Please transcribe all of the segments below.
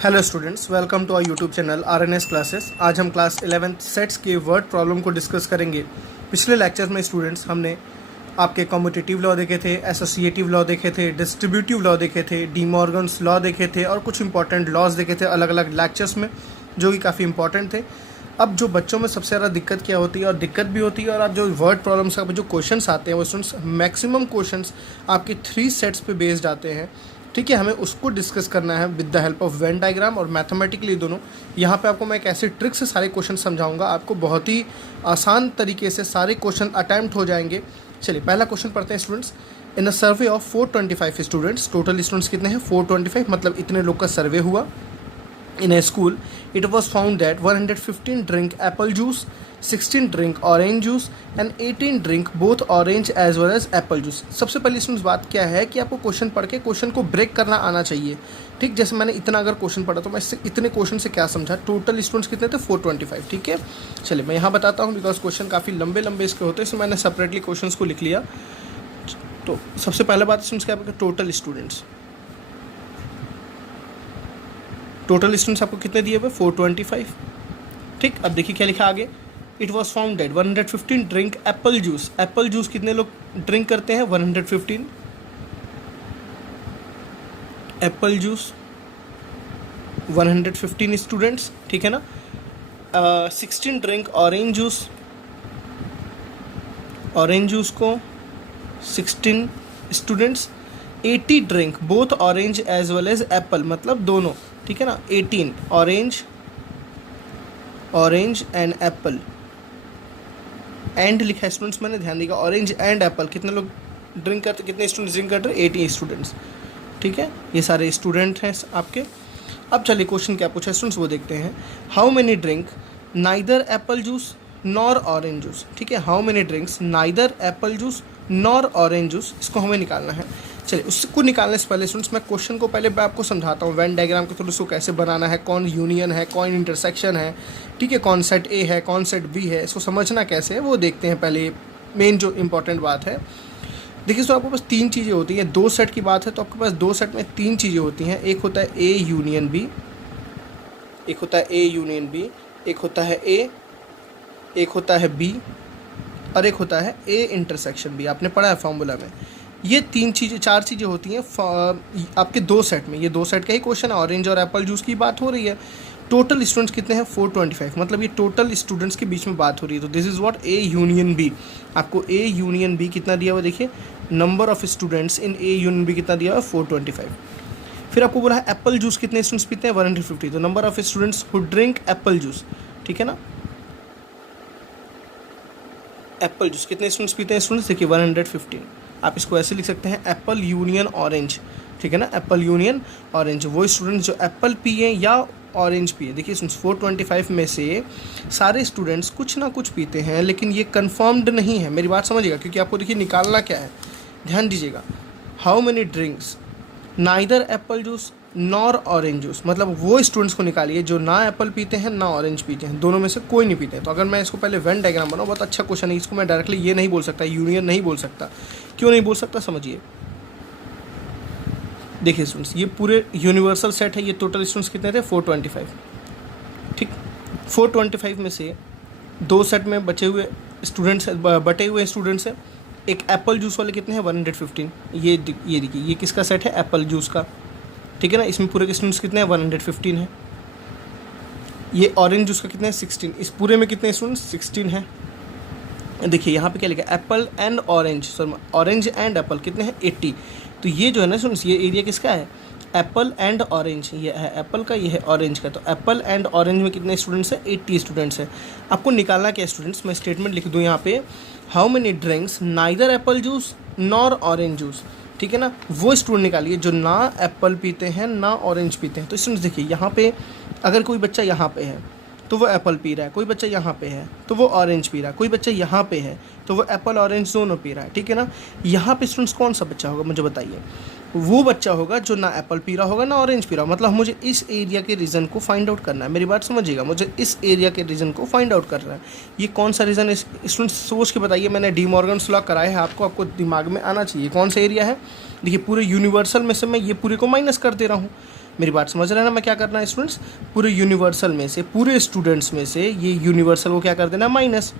Hello students, welcome to our YouTube channel RNS classes. आज हम class 11th sets के word problem को discuss करेंगे। पिछले लेक्चर में स्टूडेंट्स हमने आपके कम्यूटेटिव लॉ देखे थे, एसोसिएटिव लॉ देखे थे, डिस्ट्रीब्यूटिव लॉ देखे थे, डी मॉर्गन्स लॉ देखे थे और कुछ इंपॉर्टेंट लॉज देखे थे अलग अलग लेक्चर्स में, जो कि काफ़ी इंपॉर्टेंट थे। अब जो बच्चों में सबसे ज़्यादा दिक्कत क्या होती है, और दिक्कत भी होती है, और आप जो वर्ड प्रॉब्लम्स का जो क्वेश्चंस आते हैं वो स्टूडेंट्स मैक्सिमम क्वेश्चंस आपके 3 सेट्स पे बेस्ड आते हैं। ठीक है, हमें उसको डिस्कस करना है with the help of Venn diagram और मैथमेटिकली दोनों। यहाँ पे आपको मैं एक ऐसी ट्रिक से सारे क्वेश्चन समझाऊंगा, आपको बहुत ही आसान तरीके से सारे क्वेश्चन अटैम्प्ट हो जाएंगे। चलिए पहला क्वेश्चन पढ़ते हैं students. In a survey of 425 students, total students कितने हैं? 425, मतलब इतने लोग का सर्वे हुआ। In a school, it was found that 115 drink apple juice, 16 drink orange juice and 18 drink both orange as well as apple juice। सबसे पहली स्टूडेंट्स बात क्या है कि आपको क्वेश्चन पढ़ के क्वेश्चन को ब्रेक करना आना चाहिए। ठीक, जैसे मैंने इतना अगर क्वेश्चन पढ़ा तो मैं इससे इतने क्वेश्चन से क्या समझा। टोटल स्टूडेंट्स कितने थे? 425। ठीक है, चलिए मैं यहाँ बताता हूँ, बिकॉज क्वेश्चन काफ़ी लंबे लंबे इसके होते हैं, इसलिए मैंने सेपरेटली क्वेश्चन को लिख लिया। तो सबसे पहले बात स्टूडेंट्स क्या है, टोटल स्टूडेंट्स। टोटल स्टूडेंट्स आपको कितने दिए हुए? 425। ठीक, अब देखिए क्या लिखा आगे। It was found date 115 drink Apple juice. Apple juice कितने लोग ड्रिंक करते हैं? 115। एप्पल जूस 115 स्टूडेंट्स, ठीक है ना। 16 drink orange juice, orange juice को 16 students. 80 drink both orange as well as apple, मतलब दोनों, ठीक है ना। 18 ऑरेंज एंड एप्पल, एंड लिखा है स्टूडेंट्स, मैंने ध्यान दिया। ऑरेंज एंड एप्पल कितने लोग ड्रिंक करते, कितने स्टूडेंट्स ड्रिंक करते हैं? 80 स्टूडेंट्स, ठीक है। ये सारे स्टूडेंट हैं आपके। अब चलिए क्वेश्चन क्या पूछा स्टूडेंट्स वो देखते हैं। How many drink neither Apple juice nor orange juice. ठीक है, how many drinks neither Apple juice nor orange juice, इसको हमें निकालना है। चलिए उसको निकालने से पहले स्टूडेंट्स मैं क्वेश्चन को पहले मैं आपको समझाता हूँ वेन डायग्राम के थ्रू उसको कैसे बनाना है, कौन यूनियन है, कौन इंटरसेक्शन है, ठीक है, कौन सेट ए है, कौन सेट बी है, इसको समझना कैसे है वो देखते हैं पहले। मेन जो इंपॉर्टेंट बात है, देखिए तो आपके पास 3 चीज़ें होती हैं। 2 सेट की बात है तो आपके पास 2 सेट में 3 चीज़ें होती हैं। एक होता है ए यूनियन बी, एक होता है ए यूनियन बी, एक होता है ए, एक होता है बी, और एक होता है ए इंटरसेक्शन बी। आपने पढ़ा है फॉर्मूला में। ये 4 चीज़ें होती हैं आपके 2 सेट में। ये 2 सेट का ही क्वेश्चन है, ऑरेंज और एप्पल जूस की बात हो रही है। टोटल स्टूडेंट्स कितने हैं? 425, मतलब ये टोटल स्टूडेंट्स के बीच में बात हो रही है। तो this is what A union B. आपको ए यूनियन बी कितना दिया हुआ देखिए, number of students in A union B कितना दिया हुआ? 425। फिर आपको बोला है एप्पल जूस कितने स्टूडेंट्स पीते हैं? 150। तो number of students who drink Apple juice, ठीक है ना। एप्पल जूस कितने स्टूडेंट्स पीते हैं? स्टूडेंट्स देखिए 115। आप इसको ऐसे लिख सकते हैं, एप्पल यूनियन ऑरेंज, ठीक है ना। एप्पल यूनियन ऑरेंज, वो स्टूडेंट्स जो एप्पल पिए या ऑरेंज पिए। देखिए स्टूडेंट्स 425 में से सारे स्टूडेंट्स कुछ ना कुछ पीते हैं, लेकिन ये कन्फर्म्ड नहीं है। मेरी बात समझिएगा, क्योंकि आपको देखिए निकालना क्या है, ध्यान दीजिएगा। How many drinks neither Apple juice nor orange juice, मतलब वो स्टूडेंट्स को निकालिए जो ना एप्पल पीते हैं ना ऑरेंज पीते हैं, दोनों में से कोई नहीं पीते हैं। तो अगर मैं इसको पहले वेन डायग्राम बनाऊँ, बहुत अच्छा क्वेश्चन है, इसको मैं डायरेक्टली ये नहीं बोल सकता, यूनियन नहीं बोल सकता। क्यों नहीं बोल सकता समझिए। देखिए स्टूडेंट्स, ये पूरे यूनिवर्सल सेट है। ये टोटल स्टूडेंट्स कितने थे? 425। ठीक, 425 में से 2 सेट में बचे हुए स्टूडेंट्स, बटे हुए स्टूडेंट्स हैं। एक एप्पल जूस वाले कितने हैं? 115। ये देखिए, ये किसका सेट है? एप्पल जूस का, ठीक है ना। इसमें पूरे के स्टूडेंट्स कितने हैं? 115 है। ये ऑरेंज जूस का कितने हैं? 16। इस पूरे में कितने स्टूडेंट्स? 16 है। देखिए यहाँ पे क्या लिखा है? Apple and orange, sorry orange and Apple कितने हैं? 80। तो ये जो है ना स्टूडेंट्स, ये एरिया किसका है? Apple and orange. ये है एप्पल का, ये है ऑरेंज का। तो एप्पल एंड ऑरेंज में कितने स्टूडेंट्स हैं? 80 स्टूडेंट्स हैं। आपको निकालना क्या स्टूडेंट्स? मैं स्टेटमेंट लिख दूँ यहाँ पे, how many drinks neither Apple juice nor orange juice, ठीक है ना। वो स्टूडेंट निकालिए जो ना एप्पल पीते हैं ना ऑरेंज पीते हैं। तो स्टूडेंट्स देखिए यहाँ पे, अगर कोई बच्चा यहाँ पे है तो वो एप्पल पी रहा है, कोई बच्चा यहाँ पे है तो वो ऑरेंज पी रहा है, कोई बच्चा यहाँ पे है तो वो एप्पल ऑरेंज दोनों पी रहा है, ठीक है ना। यहाँ पे स्टूडेंट्स कौन सा बच्चा होगा मुझे बताइए? वो बच्चा होगा जो ना एप्पल पी रहा होगा ना ऑरेंज पी रहा होगा। मतलब मुझे इस एरिया के रीज़न को फाइंड आउट करना है। मेरी बात समझिएगा, मुझे इस एरिया के रीज़न को फाइंड आउट करना है। ये कौन सा रीज़न है स्टूडेंट्स? सोच के बताइए। मैंने डी मॉर्गन्स लॉ कराया है, आपको दिमाग में आना चाहिए कौन सा एरिया है। देखिए पूरे यूनिवर्सल में से मैं ये पूरे को माइनस कर दे रहा हूँ। मेरी बात समझ रहे हैं ना, मैं क्या करना है स्टूडेंट्स, पूरे यूनिवर्सल में से, पूरे स्टूडेंट्स में से ये यूनिवर्सल को क्या कर देना, माइनस।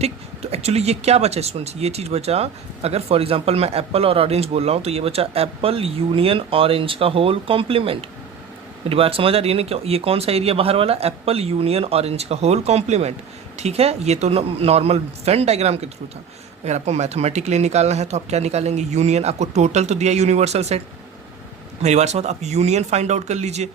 ठीक, तो एक्चुअली ये क्या बचा स्टूडेंट्स, ये चीज़ बचा, अगर फॉर एग्जांपल मैं एप्पल और ऑरेंज बोल रहा हूँ तो ये बचा एप्पल यूनियन ऑरेंज का होल कॉम्प्लीमेंट। मेरी बात समझ आ रही है ना, क्यों, ये कौन सा एरिया बाहर वाला, एप्पल यूनियन ऑरेंज का होल कॉम्प्लीमेंट। ठीक है, ये तो नॉर्मल वेन डायग्राम के थ्रू था। अगर आपको मैथमेटिकली निकालना है तो आप क्या निकालेंगे, यूनियन। आपको टोटल तो दिया यूनिवर्सल सेट, मेरी बात समझ, आप यूनियन फाइंड आउट कर लीजिए।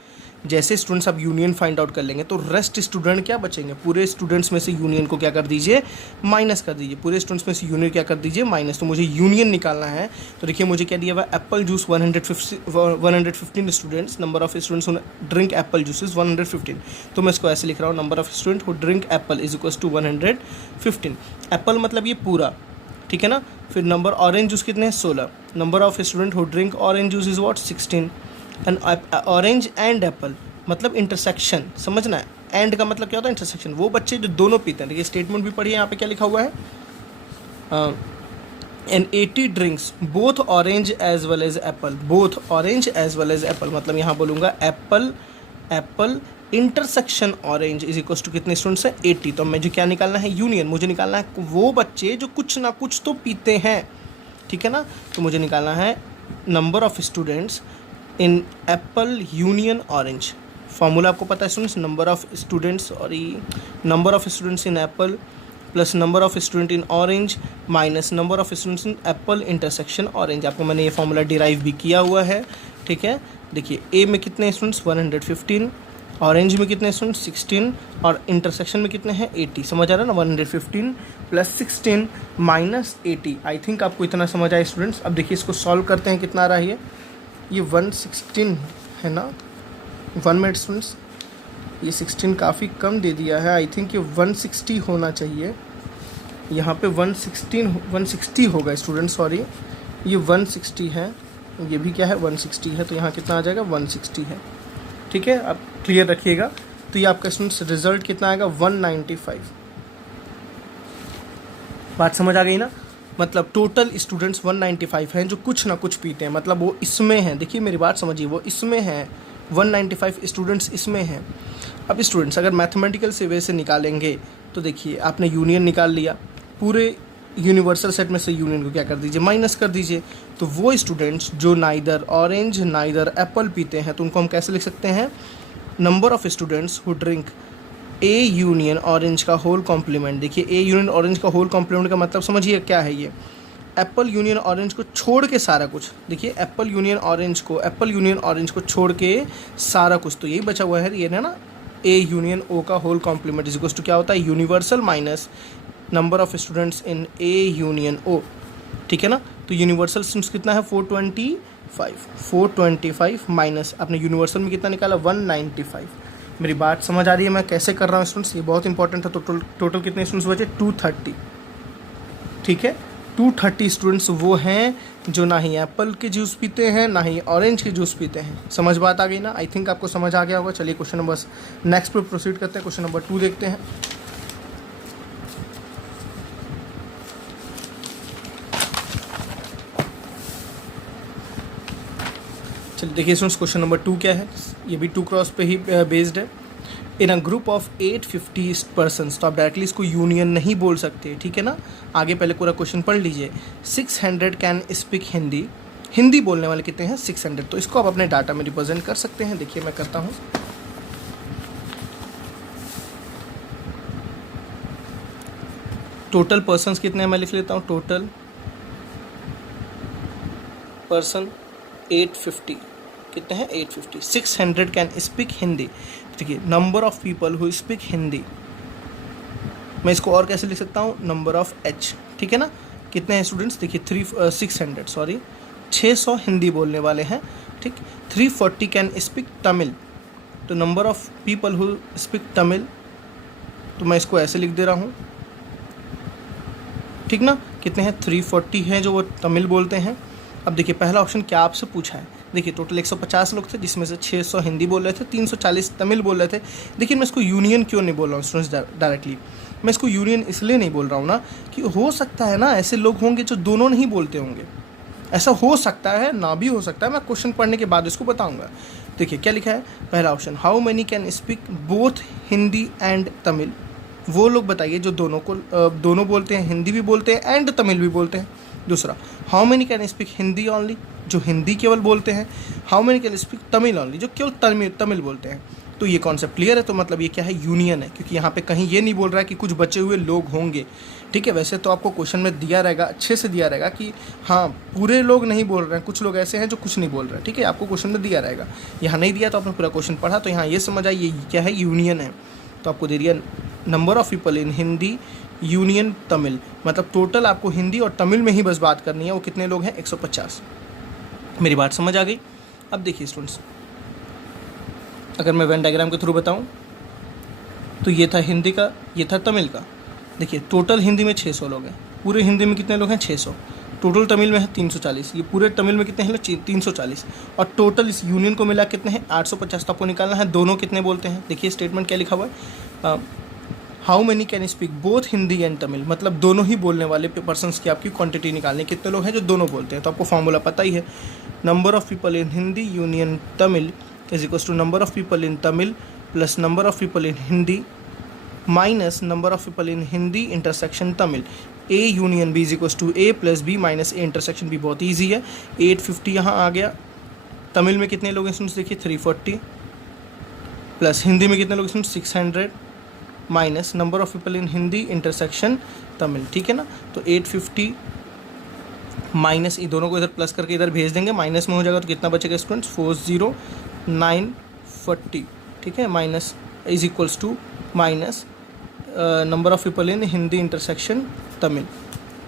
जैसे स्टूडेंट्स आप यूनियन फाइंड आउट कर लेंगे तो रेस्ट स्टूडेंट क्या बचेंगे, पूरे स्टूडेंट्स में से यूनियन को क्या कर दीजिए, माइनस कर दीजिए। पूरे स्टूडेंट्स में से यूनियन क्या कर दीजिए, माइनस। तो मुझे यूनियन निकालना है, तो देखिए मुझे क्या दिया हुआ, apple juice 115 students, number of students drink apple juices 115। तो मैं इसको ऐसे लिख रहा हूँ, number of student who drink apple is equals to 115। Apple मतलब ये पूरा, ठीक है ना। फिर नंबर ऑरेंज जूस कितने हैं, 16। Number of student who drink orange juice is what, 16। And orange and Apple मतलब इंटरसेक्शन, समझना है। एंड का मतलब क्या होता है, इंटरसेक्शन। वो बच्चे जो दोनों पीते हैं, देखिए स्टेटमेंट भी पढ़िए, यहाँ पे क्या लिखा हुआ है, and 80 drinks both orange as well as apple, both orange as well as apple, मतलब यहाँ बोलूँगा apple intersection orange is equal to कितने स्टूडेंट्स हैं, 80। तो मुझे क्या निकालना है, यूनियन। मुझे निकालना है वो बच्चे जो कुछ ना कुछ तो पीते हैं, ठीक है ना। तो मुझे निकालना है number of students in Apple union orange. Formula आपको पता है students, number of students in Apple plus number of student in orange minus number of students in Apple intersection orange. आपको मैंने ये फॉर्मूला डिराइव भी किया हुआ है, ठीक है। देखिए ए में कितने स्टूडेंट्स 115, ऑरेंज में कितने स्टूडेंट्स 16 और इंटरसेक्शन में कितने हैं 80। समझ आ रहा है ना, 115 प्लस 16 माइनस 80। आई थिंक आपको इतना समझ आया स्टूडेंट्स। अब देखिए इसको सॉल्व करते हैं, कितना आ रहा है ये 116 है ना, 1 मिनट स्टूडेंट्स, ये 16 काफ़ी कम दे दिया है। आई थिंक ये 160 होना चाहिए, यहाँ पे 160 होगा स्टूडेंट, सॉरी ये 160 है, ये भी क्या है 160 है, तो यहाँ कितना आ जाएगा 160 है, ठीक है। आप क्लियर रखिएगा। तो ये आपका स्टूडेंट्स रिजल्ट कितना आएगा 195। बात समझ आ गई ना, मतलब टोटल स्टूडेंट्स 195 हैं जो कुछ ना कुछ पीते हैं, मतलब वो इसमें हैं। देखिए मेरी बात समझिए, वो इसमें हैं, 195 स्टूडेंट्स इसमें हैं। अब स्टूडेंट्स अगर मैथमेटिकल से वे से निकालेंगे तो देखिए आपने यूनियन निकाल लिया, पूरे यूनिवर्सल सेट में से यूनियन को क्या कर दीजिए, माइनस कर दीजिए। तो वो स्टूडेंट्स जो नाइदर ऑरेंज नाइदर एप्पल पीते हैं तो उनको हम कैसे लिख सकते हैं, number of students who drink A union orange का होल कॉम्प्लीमेंट। देखिए ए यूनियन ऑरेंज का होल कॉम्प्लीमेंट का मतलब समझिए क्या है, ये एप्पल यूनियन ऑरेंज को छोड़ के सारा कुछ। देखिए एप्पल यूनियन ऑरेंज को छोड़ के सारा कुछ, तो यही बचा हुआ है, ये है ना ए यूनियन ओ का whole complement is equal to क्या होता है, universal minus number of students in A union O, ठीक है ना। तो यूनिवर्सल स्टूडेंट्स कितना है 425 माइनस आपने यूनिवर्सल में कितना निकाला 195। मेरी बात समझ आ रही है मैं कैसे कर रहा हूँ स्टूडेंट्स, ये बहुत इंपॉर्टेंट है। तो टोटल कितने स्टूडेंट्स बचे 230, ठीक है। 230 स्टूडेंट्स वो हैं जो ना ही एप्पल के जूस पीते हैं ना ही ऑरेंज के जूस पीते हैं। समझ बात आ गई ना, आई थिंक आपको समझ आ गया होगा। चलिए क्वेश्चन नंबर नेक्स्ट पे प्रोसीड करते हैं, क्वेश्चन नंबर 2 देखते हैं। चलिए देखिए स्टूडेंट्स क्वेश्चन नंबर 2 क्या है, ये भी 2 क्रॉस पे ही बेस्ड है। इन अ ग्रुप ऑफ 850 पर्सनस, तो आप डायरेक्टली इसको यूनियन नहीं बोल सकते, ठीक है ना। आगे पहले पूरा क्वेश्चन पढ़ लीजिए। 600 कैन स्पीक हिंदी, हिंदी बोलने वाले कितने हैं 600, तो इसको आप अपने डाटा में रिप्रेजेंट कर सकते हैं। देखिए मैं करता हूँ, टोटल पर्सनस कितने हैं मैं लिख लेता हूँ, टोटल पर्सन 850, कितने हैं 850। 600 कैन स्पीक हिंदी, देखिए number of people who speak Hindi, मैं इसको और कैसे लिख सकता हूँ, नंबर ऑफ एच, ठीक है ना। कितने हैं स्टूडेंट्स, देखिए 600 हिंदी बोलने वाले हैं, ठीक। 340 कैन स्पीक तमिल, तो number of people who speak Tamil, तो मैं इसको ऐसे लिख दे रहा हूँ, ठीक ना। कितने हैं 340 हैं जो वो तमिल बोलते हैं। अब देखिए पहला ऑप्शन क्या आपसे पूछा है, देखिए टोटल 150 लोग थे जिसमें से 600 हिंदी बोल रहे थे, 340 तमिल बोल रहे थे। देखिए मैं इसको यूनियन क्यों नहीं बोल रहा हूँ स्टूडेंट्स डायरेक्टली, मैं इसको यूनियन इसलिए नहीं बोल रहा हूँ ना कि हो सकता है ना ऐसे लोग होंगे जो दोनों नहीं बोलते होंगे, ऐसा हो सकता है ना भी हो सकता है, मैं क्वेश्चन पढ़ने के बाद इसको बताऊंगा। देखिए क्या लिखा है, पहला option, how many can speak both Hindi and Tamil. वो लोग बताइए जो दोनों बोलते हैं, हिंदी भी बोलते हैं एंड तमिल भी बोलते हैं। दूसरा, how many can speak Hindi only, जो हिंदी केवल बोलते हैं। How many can speak Tamil only, जो केवल तमिल बोलते हैं। तो ये कॉन्सेप्ट क्लियर है, तो मतलब ये क्या है, यूनियन है, क्योंकि यहाँ पे कहीं ये नहीं बोल रहा है कि कुछ बचे हुए लोग होंगे। ठीक है, वैसे तो आपको क्वेश्चन में दिया रहेगा, अच्छे से दिया रहेगा कि हाँ पूरे लोग नहीं बोल रहे हैं, कुछ लोग ऐसे हैं जो कुछ नहीं बोल रहे हैं। ठीक है, आपको क्वेश्चन में दिया रहेगा, यहाँ नहीं दिया तो आपने पूरा क्वेश्चन पढ़ा तो यहाँ ये समझ आए ये क्या है, यूनियन है। तो आपको दे दिया number of people in Hindi union Tamil, मतलब टोटल आपको हिंदी और तमिल में ही बस बात करनी है। वो कितने लोग हैं, 150। मेरी बात समझ आ गई। अब देखिए स्टूडेंट्स, अगर मैं वेन डायग्राम के थ्रू बताऊं तो ये था हिंदी का, ये था तमिल का। देखिए टोटल हिंदी में 600 लोग हैं, पूरे हिंदी में कितने लोग हैं, 600। टोटल तमिल में है 340, ये पूरे तमिल में कितने हैं, 340। और टोटल इस यूनियन को मिला कितने हैं, 850। तो आपको निकालना है दोनों कितने बोलते हैं। देखिए स्टेटमेंट क्या लिखा हुआ है, how many can speak both Hindi and Tamil, मतलब दोनों ही बोलने वाले पर्सन्स की आपकी क्वांटिटी निकालनी, कितने लोग हैं जो दोनों बोलते हैं। तो आपको फॉर्मूला पता ही है, number of people in Hindi union Tamil is equals to number of people in Tamil plus number of people in Hindi minus number of people in Hindi intersection Tamil. A union b is equals to a plus b minus A intersection b, बहुत easy है। 850 यहाँ आ गया। तमिल में कितने लोग हैं students, देखिए 340 plus Hindi में कितने लोग हैं, 600 minus number of people in Hindi intersection Tamil. ठीक है ना, तो 850 माइनस, ये दोनों को इधर प्लस करके इधर भेज देंगे, माइनस में हो जाएगा तो कितना बचेगा स्टूडेंट्स, 40940। ठीक है, minus is equals to minus number of people in Hindi intersection Tamil.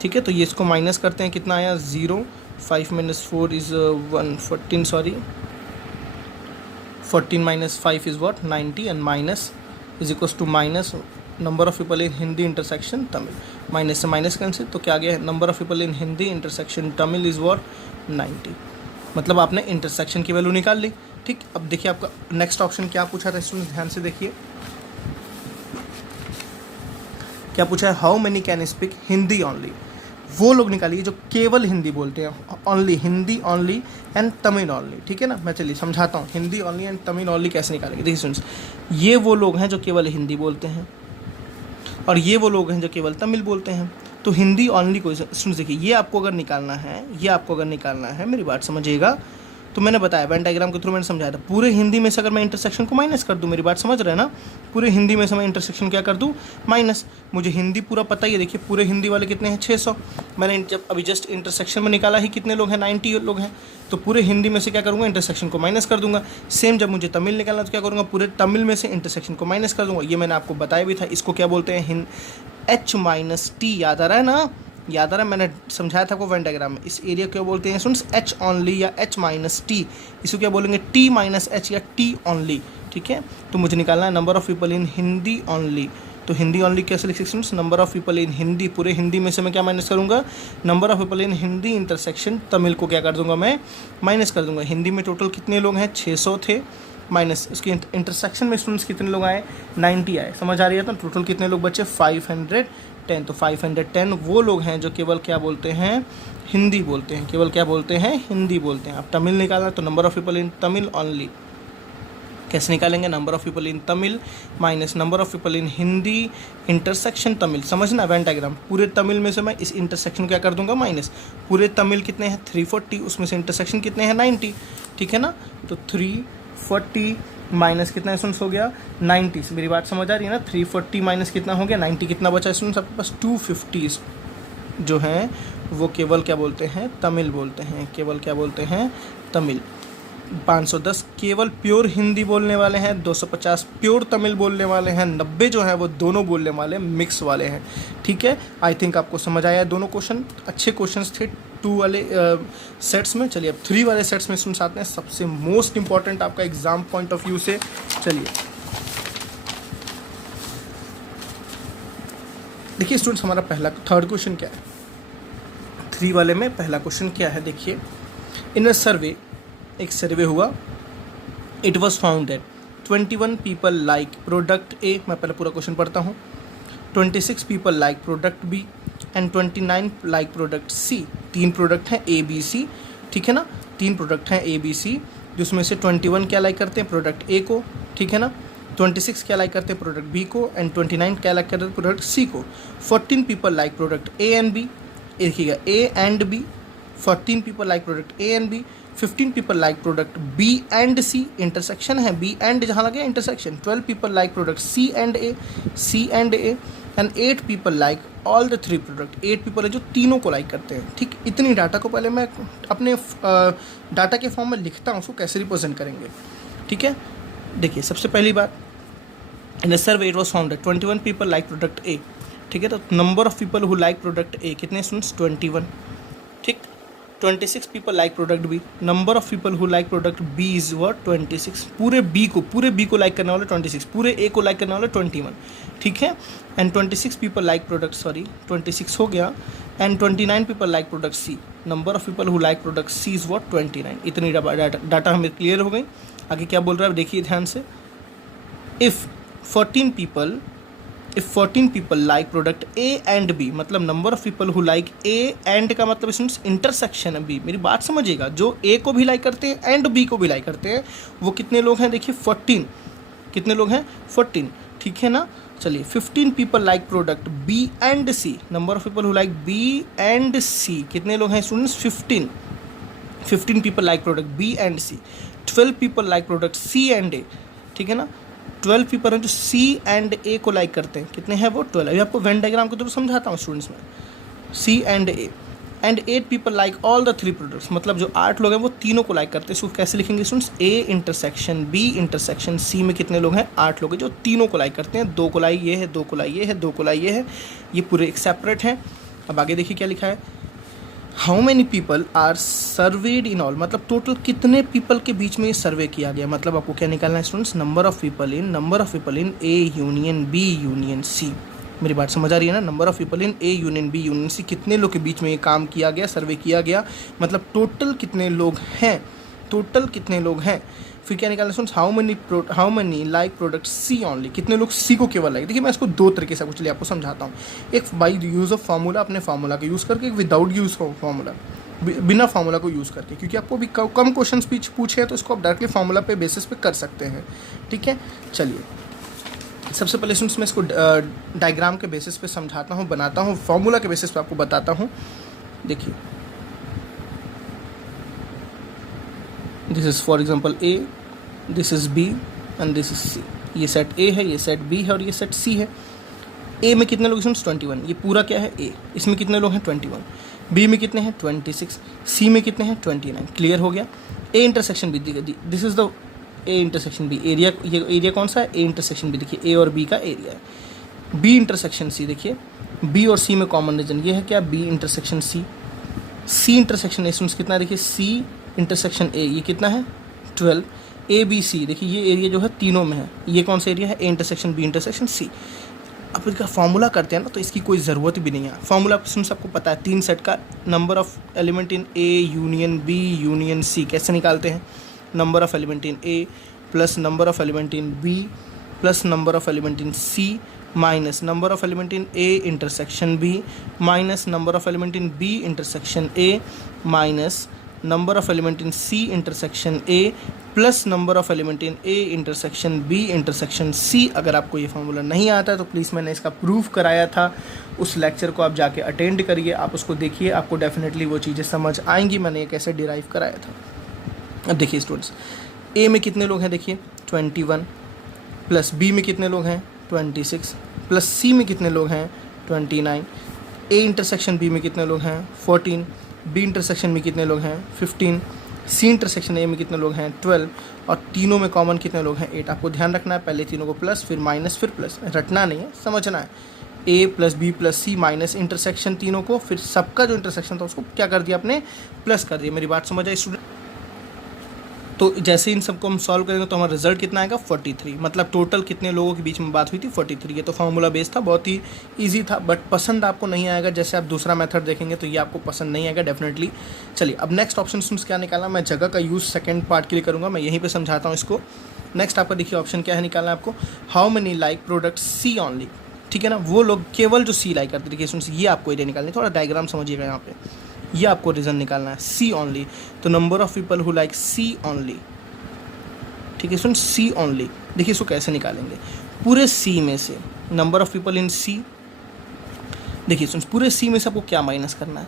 ठीक है, तो ये इसको माइनस करते हैं, कितना आया 0, 5 minus 4 is 114, sorry 14 minus 5 is what, 90, and minus is equals to minus number of people in Hindi intersection Tamil, minus से माइनस कैंसिल, तो क्या आ गया, number of people in Hindi intersection Tamil is what 90। मतलब आपने इंटरसेक्शन की वैल्यू निकाल ली। ठीक, अब देखिए आपका नेक्स्ट ऑप्शन क्या पूछा था स्टूडेंट, ध्यान से देखिए क्या पूछा है, how many can speak Hindi only. वो लोग निकालिए जो केवल हिंदी बोलते हैं, only Hindi only and Tamil only. ठीक है ना, मैं चलिए समझाता हूँ Hindi only and Tamil only कैसे निकालेंगे। देखिए स्टूडेंट्स, ये वो लोग हैं जो केवल हिंदी बोलते हैं और ये वो लोग हैं जो केवल तमिल बोलते हैं। तो हिंदी ओनली को स्टूडेंट्स देखिए, ये आपको अगर निकालना है, मेरी बात समझिएगा, तो मैंने बताया वेन डायग्राम के थ्रू मैंने समझाया था, पूरे हिंदी में से अगर मैं इंटरसेक्शन को माइनस कर दूं, मेरी बात समझ रहे हैं ना, पूरे हिंदी में से मैं इंटरसेक्शन क्या कर दूं, माइनस। मुझे हिंदी पूरा पता ही है, देखिए पूरे हिंदी वाले कितने हैं, 600। मैंने जब अभी जस्ट इंटरसेक्शन में निकाला ही कितने लोग हैं, 90 लोग हैं। तो पूरे हिंदी में से क्या करूँगा, इंटरसेक्शन को माइनस कर दूंगा। सेम जब मुझे तमिल निकालना तो क्या करूँगा, पूरे तमिल में से इंटरसेक्शन को माइनस कर दूँगा। ये मैंने आपको बताया भी था, इसको क्या बोलते हैं, H माइनस T, याद आ रहा है ना, याद आ रहा है, मैंने समझाया था आपको वेन डायग्राम में। इस एरिया क्या बोलते हैं स्टूडेंट्स, H ओनली या H माइनस T, इसको क्या बोलेंगे, T माइनस H या T ओनली। ठीक है, तो मुझे निकालना है number of people in Hindi only. तो हिंदी ओनली कैसे लिख सकते हैं, number of people in Hindi, पूरे हिंदी में से मैं क्या माइनस करूँगा, number of people in Hindi intersection Tamil को क्या कर दूँगा, मैं माइनस कर दूँगा। हिंदी में टोटल कितने लोग हैं, 600 थे, माइनस उसके इंटरसेक्शन में स्टूडेंट्स कितने लोग आए, 90 आए। समझ आ रही है, तो टोटल कितने लोग बचे, 510। तो 510 वो लोग हैं जो केवल क्या बोलते हैं, हिंदी बोलते हैं, केवल क्या बोलते हैं, हिंदी बोलते हैं। अब तमिल निकालना, तो number of people in Tamil only कैसे निकालेंगे, number of people in Tamil minus number of people in Hindi intersection Tamil. समझना वेन डायग्राम, पूरे तमिल में से मैं इस इंटरसेक्शन क्या कर दूंगा, माइनस। पूरे तमिल कितने हैं, 340, उसमें से इंटरसेक्शन कितने हैं, 90। ठीक है ना, तो 340 माइनस कितना स्टूडेंट्स हो गया, 90। मेरी बात समझ आ रही है ना, 340 माइनस कितना हो गया, 90, कितना बचा स्टूडेंट्स आपके पास, 250 जो हैं वो केवल क्या बोलते हैं, तमिल बोलते हैं, केवल क्या बोलते हैं, तमिल। 510 केवल प्योर हिंदी बोलने वाले हैं, 250 प्योर तमिल बोलने वाले हैं, 90 जो है वो दोनों बोलने वाले मिक्स वाले हैं। ठीक है, आई थिंक आपको समझ आया, दोनों क्वेश्चन अच्छे क्वेश्चंस थे 2 वाले सेट्स में। चलिए अब 3 वाले सेट्स में स्टूडेंट्स आते हैं, सबसे मोस्ट इंपॉर्टेंट आपका एग्जाम पॉइंट ऑफ व्यू से। चलिए देखिए स्टूडेंट्स, हमारा पहला थर्ड क्वेश्चन क्या है, 3 वाले में पहला क्वेश्चन क्या है, देखिए इन अ सर्वे, एक सर्वे हुआ, it was found that 21 people like product A, मैं पहले पूरा क्वेश्चन पढ़ता हूँ, 26 people like product B and 29 like product C. 3 product हैं ए बी सी, ठीक है ना, 3 प्रोडक्ट हैं ए बी सी जिसमें से 21 क्या लाइक करते हैं प्रोडक्ट ए को, ठीक है ना, 26 क्या लाइक करते हैं प्रोडक्ट बी को, एंड 29 क्या लाइक करते हैं प्रोडक्ट सी को। 14 people like product A and B, देखिएगा A and B, 14 people like product A and B. 15 people like product B and C, intersection है बी एंड जहाँ लगे intersection. 12 people like product C and A, C and A, and 8 people like all the 3 product. 8 people है जो तीनों को like करते हैं, ठीक। इतनी डाटा को पहले मैं अपने डाटा के फॉर्म में लिखता हूँ, उसको कैसे रिप्रेजेंट करेंगे, ठीक है। देखिए सबसे पहली बात, in the survey it was found 21 people like product A, ठीक है। तो number of people who like product A कितने स्टूडेंट्स 21, ठीक। 26 people like product B, number of people who like product B is what 26, पूरे B को like करने वाले 26, पूरे ए को लाइक करने वाले 21, ठीक है। एंड 26 पीपल लाइक प्रोडक्ट 26 हो गया, and 29 people like product C, number of people who like product C is what 29। इतनी डाटा हमें क्लियर हो गई। आगे क्या बोल रहा है देखिए ध्यान से, if 14 people like product A and B, मतलब number of people who like A and का मतलब स्टूडेंट्स इंटरसेक्शन है बी। मेरी बात समझिएगा, जो ए को भी लाइक करते हैं एंड बी को भी लाइक करते हैं वो कितने लोग हैं देखिए 14, कितने लोग हैं 14, ठीक है ना। चलिए 15 people like product B and C, number of people who like B and C कितने लोग हैं students 15 people like product B and C. 12 people like product C and A, ठीक है ना। 12 पीपल हैं जो सी एंड ए को लाइक करते हैं, कितने हैं वो 12। अभी आपको वेन डायग्राम के थ्रू समझाता हूँ स्टूडेंट्स में, C and A. And 8 people like all the 3 products, मतलब जो 8 लोग हैं वो तीनों को लाइक करते हैं। इसको कैसे लिखेंगे students, A intersection B intersection C में कितने लोग हैं 8 लोग हैं जो तीनों को लाइक करते हैं। 2 को लाइक ये है, 2 को लाइक ये है, 2 को लाइक ये है, ये पूरे एक सेपरेट हैं। अब आगे देखिए क्या लिखा है, how many people are surveyed in all, मतलब टोटल कितने पीपल के बीच में ये सर्वे किया गया। मतलब आपको क्या निकालना है students, number of people in A union B union C. मेरी बात समझ आ रही है ना, number of people in A union B union C, कितने लोग के बीच में ये काम किया गया, सर्वे किया गया, मतलब टोटल कितने लोग हैं, टोटल कितने लोग हैं। फिर क्या निकालना students, how many like product C only, कितने लोग सी को केवल लाइक। देखिए मैं इसको 2 तरीके से चलिए आपको समझाता हूँ, एक बाई यूज़ ऑफ फार्मूला, अपने फार्मूला का यूज़ करके, एक विदाउट यूज़ ऑफ फार्मूला, बिना फार्मूला को यूज़ करके, क्योंकि आपको भी कम क्वेश्चन पूछे हैं तो इसको आप डायरेक्टली फार्मूला पे बेसिस पे कर सकते हैं, ठीक है। चलिए सबसे पहले स्टूडेंट्स मैं इसको डायग्राम के बेसिस पे समझाता हूँ, बनाता हूँ, फार्मूला के बेसिस पे आपको बताता हूँ। देखिए this is for example A, this is B and this is C. ये सेट ए है, ये सेट बी है और ये सेट सी है। ए में कितने लोग स्टूडेंट्स 21, ये पूरा क्या है ए, इसमें कितने लोग हैं 21। बी में कितने हैं 26, सी में कितने हैं 29। क्लियर हो गया। A intersection B, this is the A intersection B area, ये एरिया कौन सा है ए इंटरसेक्शन बी, देखिए ए और बी का एरिया है। बी इंटरसेक्शन सी, देखिए बी और सी में कॉमन रीजन ये है क्या, B intersection C. C intersection A students कितना, देखिए सी इंटरसेक्शन ए ये कितना है 12। ए बी सी, देखिए ये एरिया जो है तीनों में है, ये कौन सा एरिया है A intersection B intersection C. अब इसका फार्मूला करते हैं ना तो इसकी कोई ज़रूरत भी नहीं है। फार्मूला स्टूडेंट्स आपको पता है 3 सेट का, number of element in A union B union C कैसे निकालते हैं, number of element in A plus number of element in B plus number of element in C minus number of element in A intersection B minus number of element in B intersection A minus number of element in C intersection A plus number of element in A intersection B intersection C. अगर आपको ये formula नहीं आता है तो please मैंने इसका proof कराया था, उस लेक्चर को आप जाके अटेंड करिए, आप उसको देखिए, आपको डेफिनेटली वो चीज़ें समझ आएंगी मैंने ये कैसे डिराइव कराया था। अब देखिए स्टूडेंट्स, ए में कितने लोग हैं देखिए 21 प्लस बी में कितने लोग हैं 26 प्लस सी में कितने लोग हैं 29। ए इंटरसेक्शन बी में कितने लोग हैं 14, बी इंटरसेक्शन में कितने लोग हैं 15, सी इंटरसेक्शन ए में कितने लोग हैं 12 और तीनों में कॉमन कितने लोग हैं 8। आपको ध्यान रखना है, पहले तीनों को प्लस फिर माइनस फिर प्लस, रटना नहीं है, समझना है। A plus B plus C minus intersection तीनों को, फिर सबका जो इंटरसेक्शन था उसको क्या कर दिया आपने प्लस कर दिया। मेरी बात समझ आई स्टूडेंट। तो जैसे इन सबको हम सॉल्व करेंगे तो हमारा रिजल्ट कितना आएगा 43, मतलब टोटल कितने लोगों के बीच में बात हुई थी 43। ये तो फार्मूला बेस था, बहुत ही इजी था, बट पसंद आपको नहीं आएगा। जैसे आप दूसरा मेथड देखेंगे तो ये आपको पसंद नहीं आएगा डेफिनेटली। चलिए अब नेक्स्ट ऑप्शन क्या निकालना, मैं जगह का यूज़ सेकंड पार्ट के लिए करूँगा, मैं यहीं पर समझाता हूँ इसको। नेक्स्ट आपका देखिए ऑप्शन क्या है निकालना है आपको, how many like product C only, ठीक है ना, वो लोग केवल जो सी लाइक करते, देखिए ये आपको एरिया निकालनी है, थोड़ा डायग्राम समझिएगा यहाँ पे, ये आपको रीज़न निकालना है सी ऑनली। तो number of people who like C only, ठीक है स्टूडेंट्स, सी ओनली। देखिए इसको कैसे निकालेंगे, पूरे सी में से नंबर ऑफ पीपल इन सी, देखिए स्टूडेंट्स पूरे सी में से आपको क्या माइनस करना है,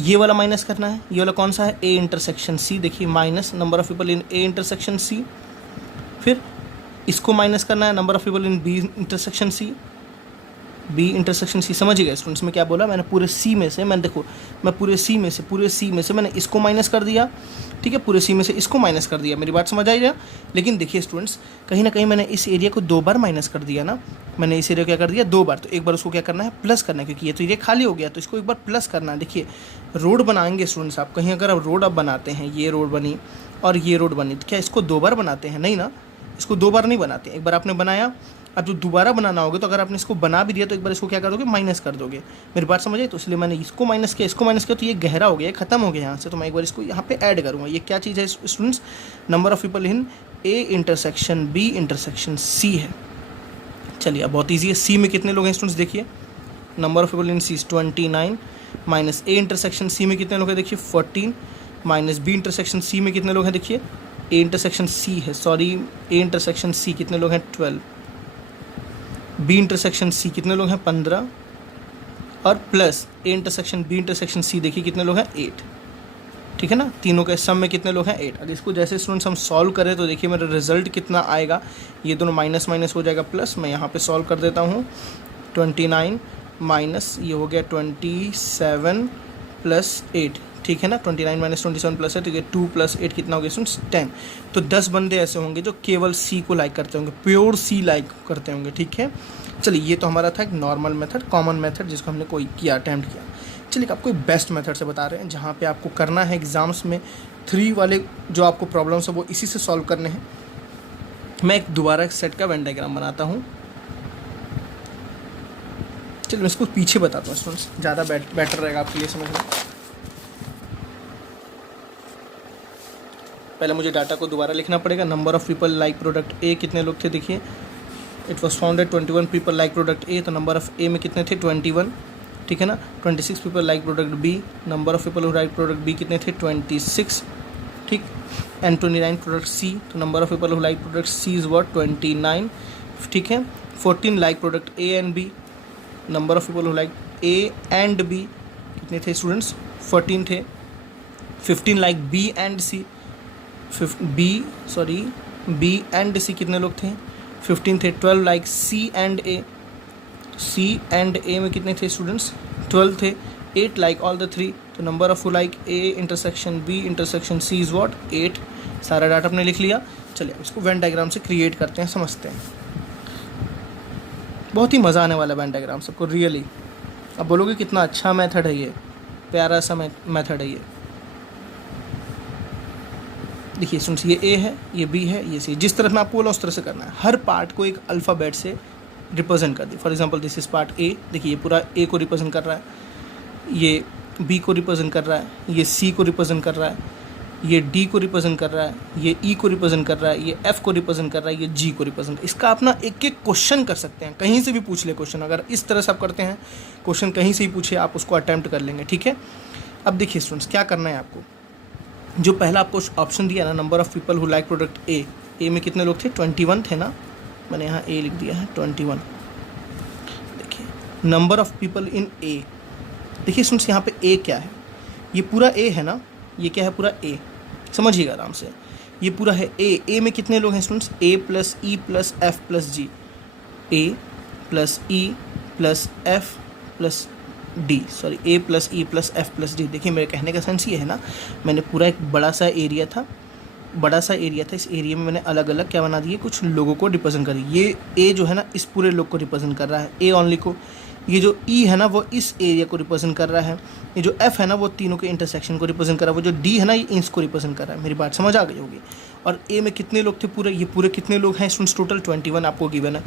ये वाला माइनस करना है, ये वाला कौन सा है, ए इंटरसेक्शन सी, देखिए minus number of people in A intersection C, फिर इसको माइनस करना है number of people in B intersection C, B intersection C. समझ गए स्टूडेंट्स में क्या बोला मैंने, पूरे सी में से, मैंने देखो मैं पूरे सी में से मैंने इसको माइनस कर दिया, ठीक है, पूरे सी में से इसको माइनस कर दिया, मेरी बात समझ आई क्या। लेकिन देखिए स्टूडेंट्स कहीं ना कहीं मैंने इस एरिया को 2 बार माइनस कर दिया ना, मैंने इस एरिया को क्या कर दिया 2 बार, तो एक बार उसको क्या करना है प्लस करना है, क्योंकि ये तो एरिया खाली हो गया, तो इसको एक बार प्लस करना है। देखिए रोड बनाएंगे स्टूडेंट्स आप, कहीं अगर आप रोड अब बनाते हैं, ये रोड बनी और ये रोड बनी, तो क्या इसको 2 बार बनाते हैं, नहीं ना, इसको 2 बार नहीं बनाते, एक बार आपने बनाया, अब जो दोबारा बनाना होगा तो अगर आपने इसको बना भी दिया तो एक बार इसको क्या कर दोगे, माइनस कर दोगे, मेरी बात समझ आई। तो इसलिए मैंने इसको माइनस किया, तो ये गहरा हो गया, खत्म हो गया यहाँ से, तो मैं एक बार इसको यहाँ पे ऐड करूँगा। ये क्या चीज़ है students, number of people in A intersection B intersection C है। चलिए अब बहुत ईजी है, सी में कितने लोग हैं स्टूडेंट्स, देखिए number of people in C 29 minus A intersection C में कितने लोग हैं, देखिए 14 माइनस बी इंटरसेक्शन सी में कितने लोग हैं, देखिए ए इंटरसेक्शन सी है, सॉरी ए इंटरसेक्शन सी कितने लोग हैं 12, बी इंटरसेक्शन सी कितने लोग हैं 15, और plus A intersection B intersection C देखिए कितने लोग हैं 8, ठीक है ना, तीनों के सम में कितने लोग हैं 8। अगर इसको जैसे स्टूडेंट्स हम सॉल्व करें तो देखिए मेरा रिजल्ट कितना आएगा, ये दोनों माइनस माइनस हो जाएगा प्लस, मैं यहाँ पे सॉल्व कर देता हूँ, 29 माइनस ये हो गया 27 प्लस 8, ठीक है ना, 29 माइनस 27 प्लस 8, ठीक है 2 प्लस 8 कितना हो गया स्टूडेंट्स 10। तो 10 बंदे ऐसे होंगे जो केवल सी को लाइक करते होंगे, प्योर सी लाइक करते होंगे, ठीक है। चलिए ये तो हमारा था एक नॉर्मल मेथड, कॉमन मेथड जिसको हमने कोई किया अटैम्प्ट किया। चलिए आपको एक बेस्ट मेथड से बता रहे हैं जहाँ पे आपको करना है एग्जाम्स में 3 वाले जो आपको प्रॉब्लम्स है वो इसी से सॉल्व करने हैं। मैं एक दोबारा एक सेट का वेन डायग्राम बनाता हूँ, चलिए मैं इसको पीछे बताता हूँ स्टूडेंट्स, ज़्यादा बेटर रहेगा आपके लिए समझना। पहले मुझे डाटा को दोबारा लिखना पड़ेगा, number of people like product A कितने लोग थे, देखिए it was founded 21 people like product ए, तो नंबर ऑफ़ ए में कितने थे 21, ठीक है ना, 26 people like product B, number of people who like product B कितने थे 26, ठीक, एंड 29 प्रोडक्ट सी, तो number of people who like product C is what 29, ठीक है, 14 like product A and B, number of people who like A and B कितने थे students 14 थे, 15 like B and C, B and C कितने लोग थे 15 थे, 12 like C and A, C and A में कितने थे स्टूडेंट्स 12 थे, 8 लाइक ऑल द 3, तो number of like A intersection B intersection C is what 8। सारा डाटा आपने लिख लिया। चलिए अब इसको वेन डायग्राम से क्रिएट करते हैं, समझते हैं, बहुत ही मज़ा आने वाला है वेन डायग्राम सबको रियली। अब बोलोगे कितना अच्छा मेथड है ये, प्यारा सा मेथड है ये। देखिए स्टूडेंट्स ये ए है, ये बी है, ये सी, जिस तरह मैं आपको बोला उस तरह से करना है। हर पार्ट को एक अल्फ़ाबेट से रिप्रेजेंट कर दी। For example this is part A, देखिए ये पूरा ए को रिप्रेजेंट कर रहा है, ये बी को रिप्रेजेंट कर रहा है, ये सी को रिप्रेजेंट कर रहा है, ये डी को रिप्रेजेंट कर रहा है, ये ई को रिप्रेजेंट कर रहा है, ये एफ को रिप्रेजेंट कर रहा है, ये जी को रिप्रेजेंट। इसका आप ना एक एक क्वेश्चन कर सकते हैं, कहीं से भी पूछ ले क्वेश्चन, अगर इस तरह से आप करते हैं क्वेश्चन कहीं से ही पूछे आप उसको अटैम्प्ट कर लेंगे, ठीक है। अब देखिए स्टूडेंट्स क्या करना है आपको, जो पहला आपको ऑप्शन दिया ना number of people who like product A, A में कितने लोग थे 21 थे ना, मैंने यहाँ ए लिख दिया है 21। देखिए नंबर ऑफ़ पीपल इन ए, देखिए स्टूडेंट्स यहाँ पे ए क्या है, ये पूरा ए है ना, ये क्या है पूरा ए, समझिएगा आराम से, ये पूरा है ए, ए में कितने लोग हैं students A plus E plus F plus G, A plus E plus F plus D, sorry A plus E plus F plus D. देखिए मेरे कहने का सेंस ये है ना, मैंने पूरा एक बड़ा सा एरिया था, इस एरिया में मैंने अलग अलग क्या बना दिए, कुछ लोगों को रिप्रेजेंट करी। ये ए जो है ना इस पूरे लोग को रिप्रेजेंट कर रहा है, ए ओनली को। ये जो ई है ना वो इस एरिया को रिप्रेजेंट कर रहा है, ये जो एफ है ना वो तीनों के इंटरसेक्शन को रिप्रेजेंट कर रहा है, वो जो डी है ना ये इंस को रिप्रेजेंट कर रहा है। मेरी बात समझ आ गई होगी। और ए में कितने लोग थे पूरे, ये पूरे कितने लोग हैं स्टूडेंट्स टोटल 21 आपको गिवन है।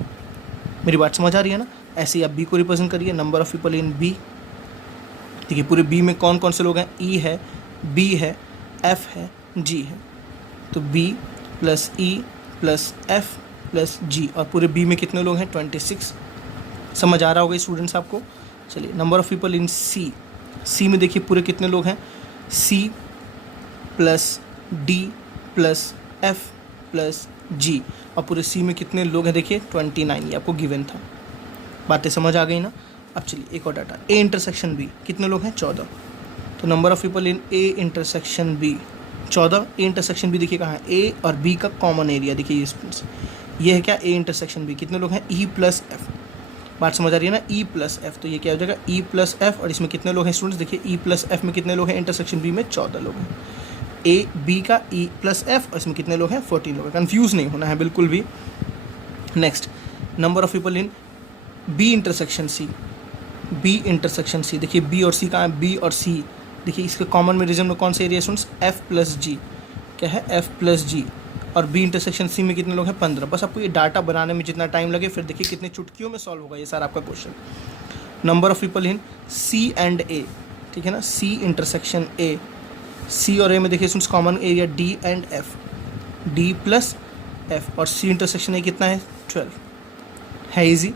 मेरी बात समझ आ रही है ना। ऐसे ही आप बी को रिप्रेजेंट करिए, number of people in B. देखिए पूरे बी में कौन कौन से लोग हैं, ई है, बी है, एफ है, जी है, तो B plus E plus F plus G. और पूरे बी में कितने लोग हैं 26। समझ आ रहा होगा स्टूडेंट्स आपको। चलिए number of people in C, C में देखिए पूरे कितने लोग हैं, C plus D plus F plus G, और पूरे सी में कितने लोग हैं देखिए 29, ये आपको गिवन था। बातें समझ आ गई ना। अब चलिए एक और डाटा, ए इंटरसेक्शन बी कितने लोग हैं 14। तो number of people in A intersection B 14। A intersection B देखिए कहाँ है, ए और बी का कॉमन एरिया देखिए ये स्टूडेंट्स, ये है क्या ए इंटरसेक्शन बी, कितने लोग हैं ई प्लस एफ। बात समझ आ रही है ना, ई प्लस एफ, तो ये क्या हो जाएगा ई प्लस एफ, और इसमें कितने लोग हैं स्टूडेंट्स देखिए ई प्लस एफ में कितने लोग हैं इंटरसेक्शन बी में 14 लोग हैं। ए बी का ई प्लस एफ और इसमें कितने लोग हैं 14 लोग हैं, कन्फ्यूज़ नहीं होना है बिल्कुल भी। Next, number of people in B intersection C, B intersection C देखिए बी और सी कहाँ है, बी और सी देखिए इसके कॉमन में रीजन में कौन सा एरिया स्टूडेंट्स एफ प्लस जी, क्या है एफ प्लस जी, और बी इंटरसेक्शन सी में कितने लोग हैं 15। बस आपको ये डाटा बनाने में जितना टाइम लगे फिर देखिए कितने चुटकियों में सॉल्व होगा ये सारा आपका question. Number of people in C and A, ठीक है ना, सी इंटरसेक्शन ए, सी और ए में देखिए students common area D and F, D plus F, और सी इंटरसेक्शन ए कितना है 12 है, इजी।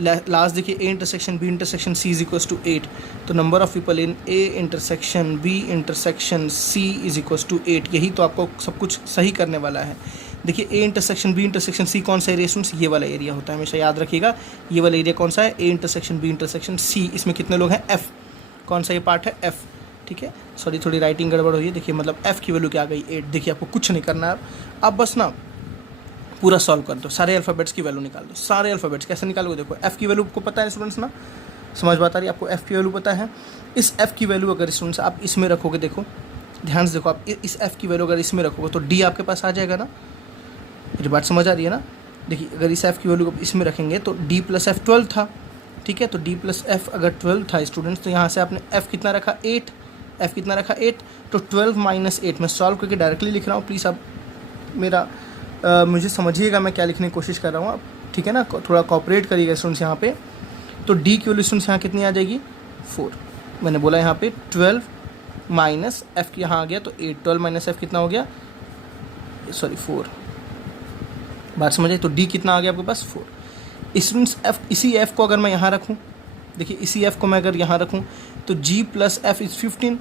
लास्ट देखिए A intersection B intersection C is equals to 8, तो number of people in A intersection B intersection C is equals to 8। यही तो आपको सब कुछ सही करने वाला है। देखिए A intersection B intersection C कौन सा एरिया स्टूडेंट्स, ये वाला एरिया होता है, हमेशा याद रखिएगा ये वाला एरिया कौन सा है, A intersection B intersection C, इसमें कितने लोग हैं एफ, कौन सा ये पार्ट है एफ, ठीक है। सॉरी थोड़ी राइटिंग गड़बड़ हुई है, देखिए मतलब एफ की वैल्यू क्या आ गई 8। देखिए आपको कुछ नहीं करना है, आप बस ना पूरा सॉल्व कर दो, सारे अल्फ़ाबेट्स की वैल्यू निकाल दो। सारे अल्फ़ाबेट्स कैसे निकालोगे, देखो एफ़ की वैल्यू आपको पता है स्टूडेंट्स ना, समझ बात आ रही है आपको, एफ़ की वैल्यू पता है। इस एफ़ की वैल्यू अगर स्टूडेंट्स आप इसमें रखोगे, देखो ध्यान से देखो, आप इस एफ़ की वैल्यू अगर इसमें रखोगे तो डी आपके पास आ जाएगा ना, मेरी बात समझ आ रही है ना। देखिए अगर इस एफ़ की वैल्यू इसमें रखेंगे तो डी प्लस एफ़ 12 था, ठीक है, तो डी प्लस एफ़ अगर 12 था स्टूडेंट्स, तो यहाँ से आपने एफ़ कितना रखा 8, एफ़ कितना रखा 8, तो 12 माइनस 8 मैं सॉल्व करके डायरेक्टली लिख रहा हूँ, प्लीज़ आप मेरा मुझे समझिएगा मैं क्या लिखने की कोशिश कर रहा हूँ आप, ठीक है ना, थोड़ा कॉपरेट करिएगा स्टूडेंट्स यहाँ पे। तो डी की वैल्यू स्टूडेंट्स यहाँ कितनी आ जाएगी 4, मैंने बोला यहाँ पे 12 माइनस एफ़ की यहाँ आ गया तो 8, 12 माइनस एफ़ कितना हो गया, सॉरी 4, बात समझिए। तो डी कितना आ गया आपके पास 4। स्टूडेंट्स एफ़, इसी एफ़ को अगर मैं यहाँ रखूँ, देखिए इसी एफ़ को मैं अगर यहाँ रखूँ तो जी प्लस एफ़ इज़ 15,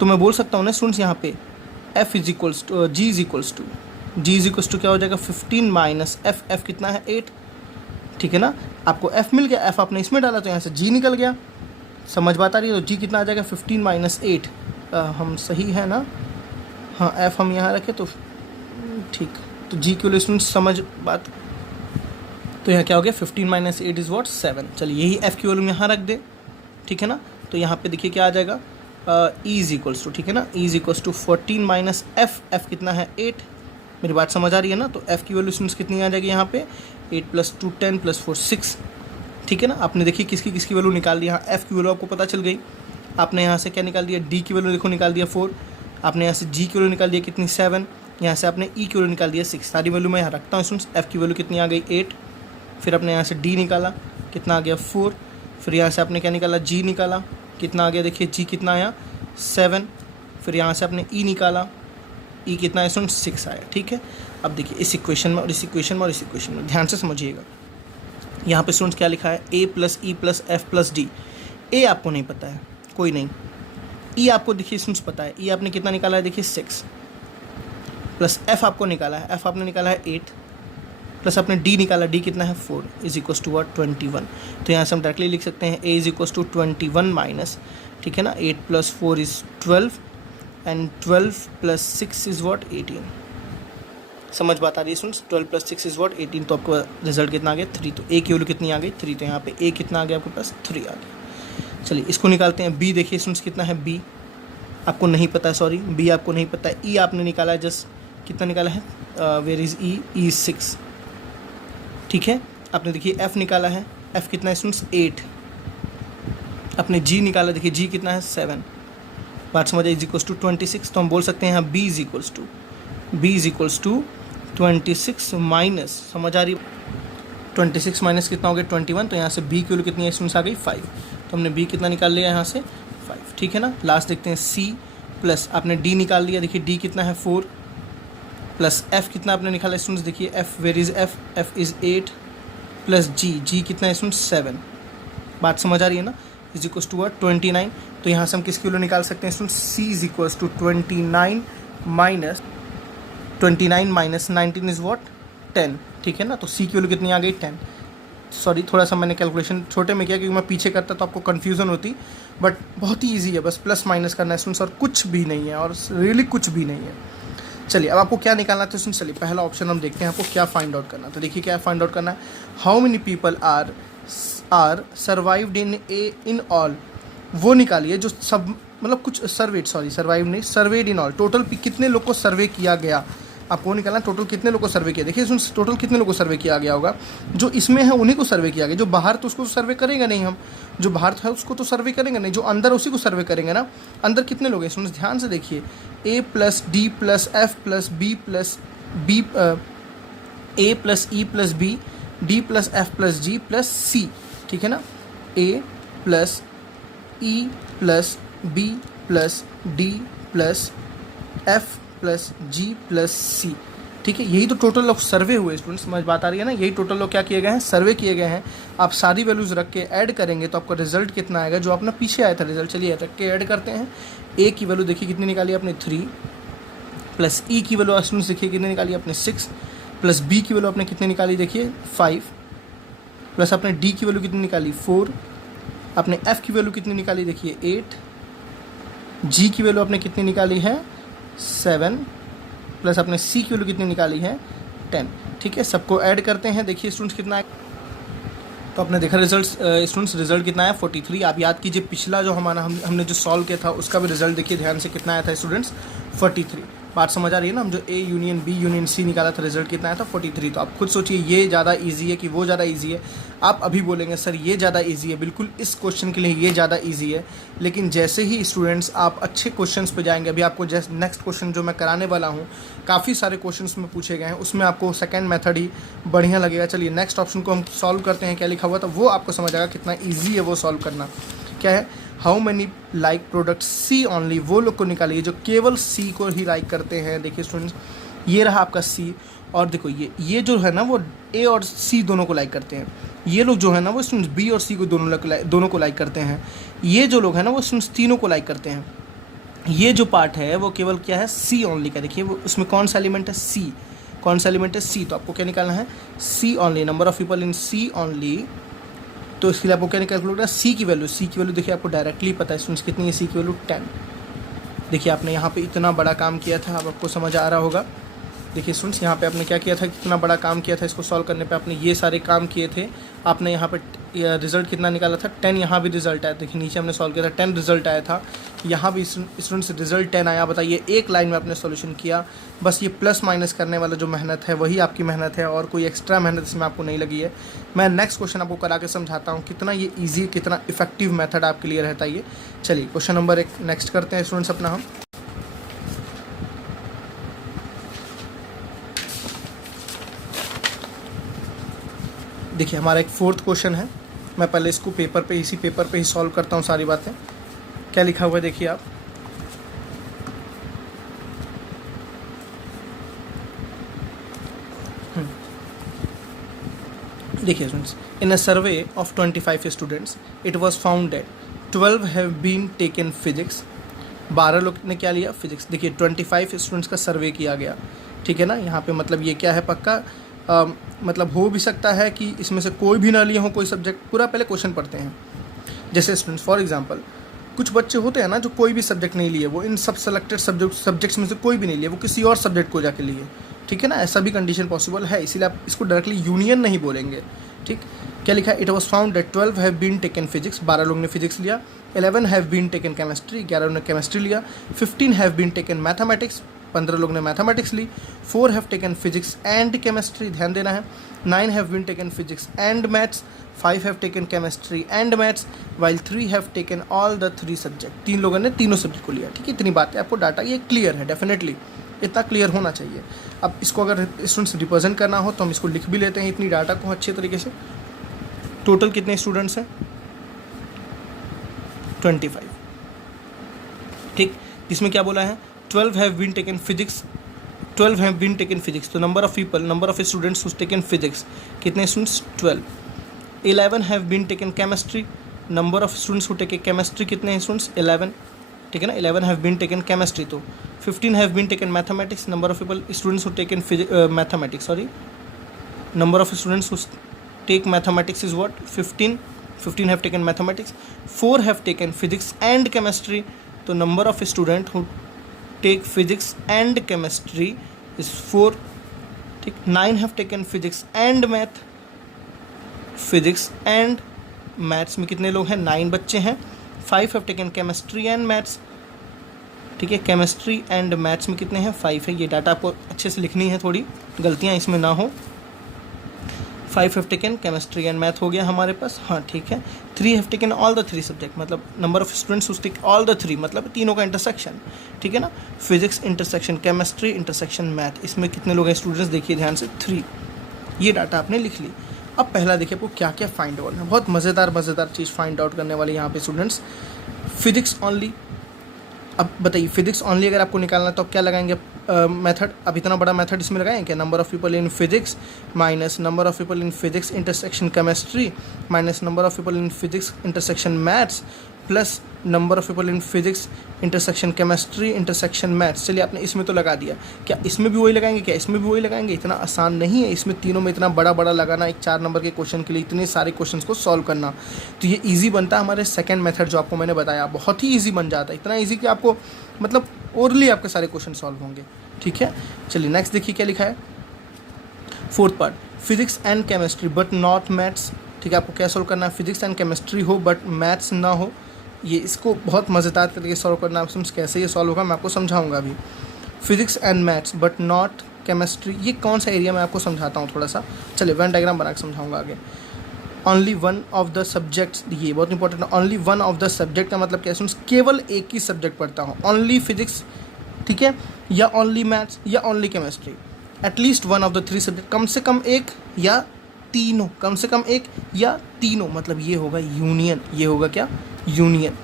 तो मैं बोल सकता हूँ ना स्टूडेंट्स यहाँ पे F is equals to G is equals to, G is equals to क्या हो जाएगा 15 माइनस एफ़, एफ़ कितना है 8, ठीक है ना। आपको एफ़ मिल गया, एफ़ आपने इसमें डाला तो यहाँ से जी निकल गया, समझ बात आ रही है। तो जी कितना आ जाएगा 15 माइनस 8, हम सही है ना, हाँ एफ़ हम यहाँ रखें तो ठीक, तो जी की वैल्यू स्टूडेंट्स समझ बात, तो यहाँ क्या हो गया 15 माइनस 8 इज़ वॉट 7। चलिए यही एफ़ की वैल्यू यहाँ रख दे, ठीक है ना। तो यहाँ पे देखिए क्या आ जाएगा ई इज इक्वल्स टू, ठीक है ना, E is equals to 14 minus F, F कितना है 8, मेरी बात समझ आ रही है ना। तो एफ़ की वैल्यू स्टूडेंट्स कितनी आ जाएगी यहाँ पे 8 + 2 10 + 4 6, ठीक है ना। आपने देखिए किसकी किसकी वैल्यू निकाल दी, यहाँ एफ़ की वैल्यू आपको पता चल गई, आपने यहाँ से क्या निकाल दिया डी की वैल्यू देखो निकाल दिया 4, आपने यहाँ से जी की वैल्यू निकाल दिया कितनी 7, यहाँ से आपने ई की वैल्यू निकाल दिया 6, सारी वैल्यू मैं यहाँ रखता हूँ स्टूडेंट्स। एफ़ की वैल्यू कितनी आ गई 8, फिर आपने यहाँ से डी निकाला कितना आ गया 4, फिर यहाँ से आपने क्या निकाला जी निकाला कितना आ गया, देखिए जी कितना आया 7, फिर यहाँ से आपने ई निकाला, ई कितना है स्टूडेंट 6 आया, ठीक है। अब देखिए इस इक्वेशन में और इस इक्वेशन में और इस इक्वेशन में ध्यान से समझिएगा, यहाँ पे स्टूडेंट्स क्या लिखा है A plus E plus F plus D. A आपको नहीं पता है कोई नहीं, ई आपको देखिए स्टूडेंट्स पता है, ई आपने कितना निकाला है देखिए 6, प्लस एफ आपको निकाला है, एफ आपने निकाला है 8, प्लस आपने डी निकाला, डी कितना है 4 इज इक्वल्स टू व्हाट 21। तो यहाँ से हम डायरेक्टली लिख सकते हैं ए इज इक्वल्स टू 21 माइनस, ठीक है ना, 8 + 4 इज़ 12 एंड 12 + 6 इज़ व्हाट 18। समझ बात आ रही है स्टूडेंट्स, 12 + 6 इज़ व्हाट 18। तो आपका रिजल्ट कितना आ गया 3, तो ए की वैल्यू कितनी आ गई 3, तो यहाँ पे ए कितना आ गया आपके पास 3 आ गया। चलिए इसको निकालते हैं, बी देखिए स्टूडेंट्स कितना है, बी आपको नहीं पता है, सॉरी बी आपको नहीं पता है, ई आपने निकाला है, जस्ट कितना निकाला है, where is E, E is 6, ठीक है। आपने देखिए एफ़ निकाला है, एफ़ कितना है स्टूडेंट्स 8, आपने जी निकाला, देखिए जी कितना है 7, बात समझ इज इक्वल्स टू 26। तो हम बोल सकते हैं यहाँ B is equals to 26 minus, समझ आ रही, 26 माइनस कितना हो गया 21, तो यहाँ से बी की वैल्यू कितनी है स्टूडेंट्स आ गई 5, तो हमने बी कितना निकाल लिया यहाँ से 5, ठीक है ना। लास्ट देखते हैं सी प्लस आपने डी निकाल लिया, देखिए डी कितना है 4, प्लस एफ़ कितना आपने निकाला स्टूडेंट्स, देखिए F where is F, F is 8, plus G, G कितना है स्टूडेंट्स 7, बात समझ आ रही है ना, इज इक्वल्स टू 29। तो यहाँ से हम किसकी वैल्यू निकाल सकते हैं students, C is equals to 29 minus 29 minus 19 is what 10, ठीक है ना। तो सी की वैल्यू कितनी आ गई 10। सॉरी थोड़ा सा मैंने कैलकुलेशन छोटे में किया क्योंकि मैं पीछे करता तो आपको कन्फ्यूज़न होती, बट बहुत ही ईजी है, बस प्लस माइनस करना है स्टूडेंट्स और कुछ भी नहीं है, और रियली कुछ भी नहीं है। चलिए अब आपको क्या निकालना था स्टूडेंट्स, चलिए पहला ऑप्शन हम देखते हैं आपको क्या फाइंड आउट करना। तो देखिए क्या फाइंड आउट करना है, how many people are survived in all, वो निकालिए जो सब मतलब कुछ सर्वाइव नहीं, सर्वेड इन ऑल, टोटल कितने लोग को सर्वे किया गया, आपको निकालना टोटल कितने लोग को सर्वे किया। देखिए इसमें टोटल कितने लोग को सर्वे किया गया होगा, जो इसमें है उन्हीं को सर्वे किया गया, जो बाहर तो उसको सर्वे करेंगे नहीं, हम जो बाहर है उसको तो सर्वे करेंगे नहीं, जो अंदर उसी को सर्वे करेंगे ना। अंदर कितने लोग हैं स्टूडेंट्स, ध्यान से देखिए, A plus D plus F plus B plus B, A plus E plus B, D plus F plus G plus C, ठीक है ना। A plus E plus B plus D plus F plus G plus C, ठीक है। यही तो total लोग सर्वे हुए students, समझ बात आ रही है ना। यही टोटल लोग क्या किए गए हैं, सर्वे किए गए हैं। आप सारी वैल्यूज़ रख के ऐड करेंगे तो आपका रिजल्ट कितना आएगा, जो अपना पीछे आया था रिजल्ट। चलिए रख के ऐड करते हैं। ए की वैल्यू देखिए कितनी निकाली आपने 3, प्लस ई की वैल्यू स्टूडेंट्स देखिए कितनी निकाली आपने 6, प्लस बी की वैल्यू आपने कितनी निकाली देखिए 5, प्लस आपने डी की वैल्यू कितनी निकाली 4, आपने एफ की वैल्यू कितनी निकाली देखिए 8, जी की वैल्यू आपने कितनी निकाली है 7, प्लस आपने सी की वैल्यू कितनी निकाली है 10, ठीक है। सबको ऐड करते हैं, देखिए स्टूडेंट्स कितना है, तो आपने देखा रिजल्ट स्टूडेंट्स, रिजल्ट कितना है 43। आप याद कीजिए पिछला जो हमारा हमने जो सॉल्व किया था उसका भी रिजल्ट देखिए ध्यान से कितना आया था स्टूडेंट्स 43। बात समझ आ रही है ना, हम जो A union B union C निकाला था रिजल्ट कितना आया था 43। तो आप खुद सोचिए ये ज़्यादा इजी है कि वो ज़्यादा इजी है। आप अभी बोलेंगे सर ये ज़्यादा इजी है, बिल्कुल इस क्वेश्चन के लिए ये ज़्यादा इजी है, लेकिन जैसे ही स्टूडेंट्स आप अच्छे क्वेश्चंस पे जाएंगे, अभी आपको जैसे नेक्स्ट क्वेश्चन जो मैं कराने वाला हूँ काफ़ी सारे क्वेश्चंस में पूछे गए हैं, उसमें आपको सेकंड मेथड ही बढ़िया लगेगा। चलिए नेक्स्ट ऑप्शन को हम सॉल्व करते हैं, क्या लिखा हुआ था वो आपको समझ आएगा कितना ईजी है वो सॉल्व करना। क्या है, how many like product C only, वो लोग को निकालिए जो केवल सी को ही लाइक करते हैं। देखिए स्टूडेंट्स ये रहा आपका सी, और देखो ये जो है ना वो ए और सी दोनों को लाइक करते हैं। ये लोग जो है ना वो स्टूडेंट्स बी और सी को दोनों को लाइक करते हैं। ये जो लोग हैं ना वो स्टूडेंट्स तीनों को लाइक करते हैं। ये जो पार्ट है वो केवल क्या है सी ओनली का। देखिए वो उसमें कौन सा एलिमेंट है सी, कौन सा एलिमेंट है सी, तो आपको क्या निकालना है C only, number of people in C only. तो इसके लिए आपको क्या निकालना होगा सी की वैल्यू देखिए आपको डायरेक्टली पता है स्टूडेंट्स कितनी है सी की वैल्यू 10। देखिए आपने यहाँ पे इतना बड़ा काम किया था, अब आपको समझ आ रहा होगा। देखिए स्टूडेंट्स यहाँ पे आपने क्या किया था, कितना बड़ा काम किया था, इसको सॉल्व करने पे आपने ये सारे काम किए थे। आपने यहाँ पे रिजल्ट कितना निकाला था 10, यहाँ भी रिजल्ट आया। देखिए नीचे हमने सॉल्व किया था 10 रिजल्ट आया था, यहाँ भी स्टूडेंट्स रिजल्ट 10 आया। बताइए एक लाइन में आपने सॉल्यूशन किया, बस ये प्लस माइनस करने वाला जो मेहनत है वही आपकी मेहनत है, और कोई एक्स्ट्रा मेहनत इसमें आपको नहीं लगी है। मैं नेक्स्ट क्वेश्चन आपको करा के समझाता हूँ कितना ये ईजी, कितना इफेक्टिव मेथड आपके लिए रहता है ये। चलिए क्वेश्चन नंबर 1 नेक्स्ट करते हैं स्टूडेंट्स अपना हम। देखिए हमारा एक 4th क्वेश्चन है, मैं पहले इसको इसी पेपर पे ही सॉल्व करता हूँ सारी बातें। क्या लिखा हुआ है देखिए आप, देखिए students, in a survey of 25 students it was found that 12 have been taken physics, 12 लोग ने क्या लिया फिजिक्स। देखिए 25 स्टूडेंट्स का सर्वे किया गया, ठीक है ना। यहाँ पे मतलब ये क्या है पक्का मतलब हो भी सकता है कि इसमें से कोई भी ना लिए हो कोई सब्जेक्ट। पूरा पहले क्वेश्चन पढ़ते हैं। जैसे स्टूडेंट्स फॉर एग्जांपल कुछ बच्चे होते हैं ना जो कोई भी सब्जेक्ट नहीं लिए, वो इन सब सेलेक्टेड सब्जेक्ट्स में से कोई भी नहीं लिए, वो किसी और सब्जेक्ट को जाके लिए, ठीक है ना। ऐसा भी कंडीशन पॉसिबल है, इसीलिए आप इसको डायरेक्टली यूनियन नहीं बोलेंगे, ठीक। क्या लिखा है, it was found that 12 have been taken physics, 12 लोग ने फिजिक्स लिया। 11 हैव बीन टेकन केमिस्ट्री, 11 लोग ने केमिस्ट्री लिया। 15 हैव बीन टेकन मैथमेटिक्स, 15 लोग ने मैथमेटिक्स ली। 4 have taken physics and chemistry, ध्यान देना है। 9 have been taken physics and maths. 5 have taken chemistry and maths, while 3 have taken all the 3 subject. 3 लोगों ने तीनों सब्जेक्ट को लिया, ठीक है। इतनी बात है, आपको डाटा ये क्लियर है, डेफिनेटली इतना क्लियर होना चाहिए। अब इसको अगर स्टूडेंट्स रिप्रेजेंट करना हो तो हम इसको लिख भी लेते हैं इतनी डाटा को अच्छे तरीके से। टोटल कितने स्टूडेंट्स हैं 25, ठीक। इसमें क्या बोला है 12 have been taken physics, 12 have been taken physics, तो number of students who taken physics कितने students 12। 11 have been taken chemistry, number of students who taken chemistry कितने हैं स्टूडेंट्स 11, ठीक है ना। 11 हैव बीन टेकन केमिस्ट्री, तो 15 have been taken mathematics. Number of people students who taken mathematics, sorry, number of students who take mathematics is what? 15 have taken mathematics. 4 have taken physics and chemistry. तो number of student who take physics and chemistry is 4. ठीक. 9 have taken physics and math. Physics and maths में कितने लोग हैं? 9 बच्चे हैं. 5 have taken chemistry and maths. ठीक है, केमिस्ट्री एंड मैथ्स में कितने हैं? 5 है. ये डाटा आपको अच्छे से लिखनी है, थोड़ी गलतियाँ इसमें ना हो. 5 have taken chemistry and math हो गया हमारे पास. हाँ ठीक है. 3 have taken all the 3 subject, मतलब number of students who take all the 3, मतलब तीनों का इंटरसेक्शन. ठीक है ना, physics intersection chemistry intersection math. इसमें कितने लोग हैं स्टूडेंट्स? देखिए ध्यान से, 3. ये डाटा आपने लिख ली. अब पहला देखिए आपको क्या क्या फाइंड आउट है. बहुत मज़ेदार चीज़ फाइंड आउट करने वाले यहाँ पे स्टूडेंट्स. Physics only. अब बताइए, फिजिक्स ओनली अगर आपको निकालना है तो आप क्या लगाएंगे मेथड? अब इतना बड़ा मेथड इसमें लगाएंगे क्या? Number of people in physics minus number of people in physics intersection chemistry minus number of people in physics intersection maths plus number of people in physics intersection chemistry intersection maths. चलिए आपने इसमें तो लगा दिया, क्या इसमें भी वही लगाएंगे? क्या इसमें भी वही लगाएंगे? इतना आसान नहीं है इसमें तीनों में इतना बड़ा लगाना. एक 4 नंबर के क्वेश्चन के लिए इतने सारे क्वेश्चंस को सॉल्व करना, तो ये ईजी बनता है. हमारे सेकंड मेथड जो आपको मैंने बताया बहुत ही ईजी बन जाता है. इतना ईजी कि आपको मतलब ओरली आपके सारे क्वेश्चन सॉल्व होंगे. ठीक है, चलिए नेक्स्ट देखिए क्या लिखा है. 4th part, physics and chemistry but not maths. ठीक है, आपको क्या सॉल्व करना है? फिजिक्स एंड केमिस्ट्री हो बट मैथ्स ना हो. ये इसको बहुत मज़ेदार तरीके से सॉल्व करना है. कैसे ये सॉल्व होगा मैं आपको समझाऊंगा अभी. Physics and maths but not chemistry, ये कौन सा एरिया मैं आपको समझाता हूँ थोड़ा सा. चलिए वेन डायग्राम बना के समझाऊंगा आगे. Only one of the subjects, ये बहुत इंपॉर्टेंट है. Only one of the subject का मतलब क्या है? केवल एक ही सब्जेक्ट पढ़ता हूँ. ओनली फिजिक्स, ठीक है, या ओनली मैथ्स या only chemistry. At least one of the 3 subject, कम से कम एक या तीनों, कम से कम एक या तीनों, मतलब ये होगा यूनियन. ये होगा क्या? Union.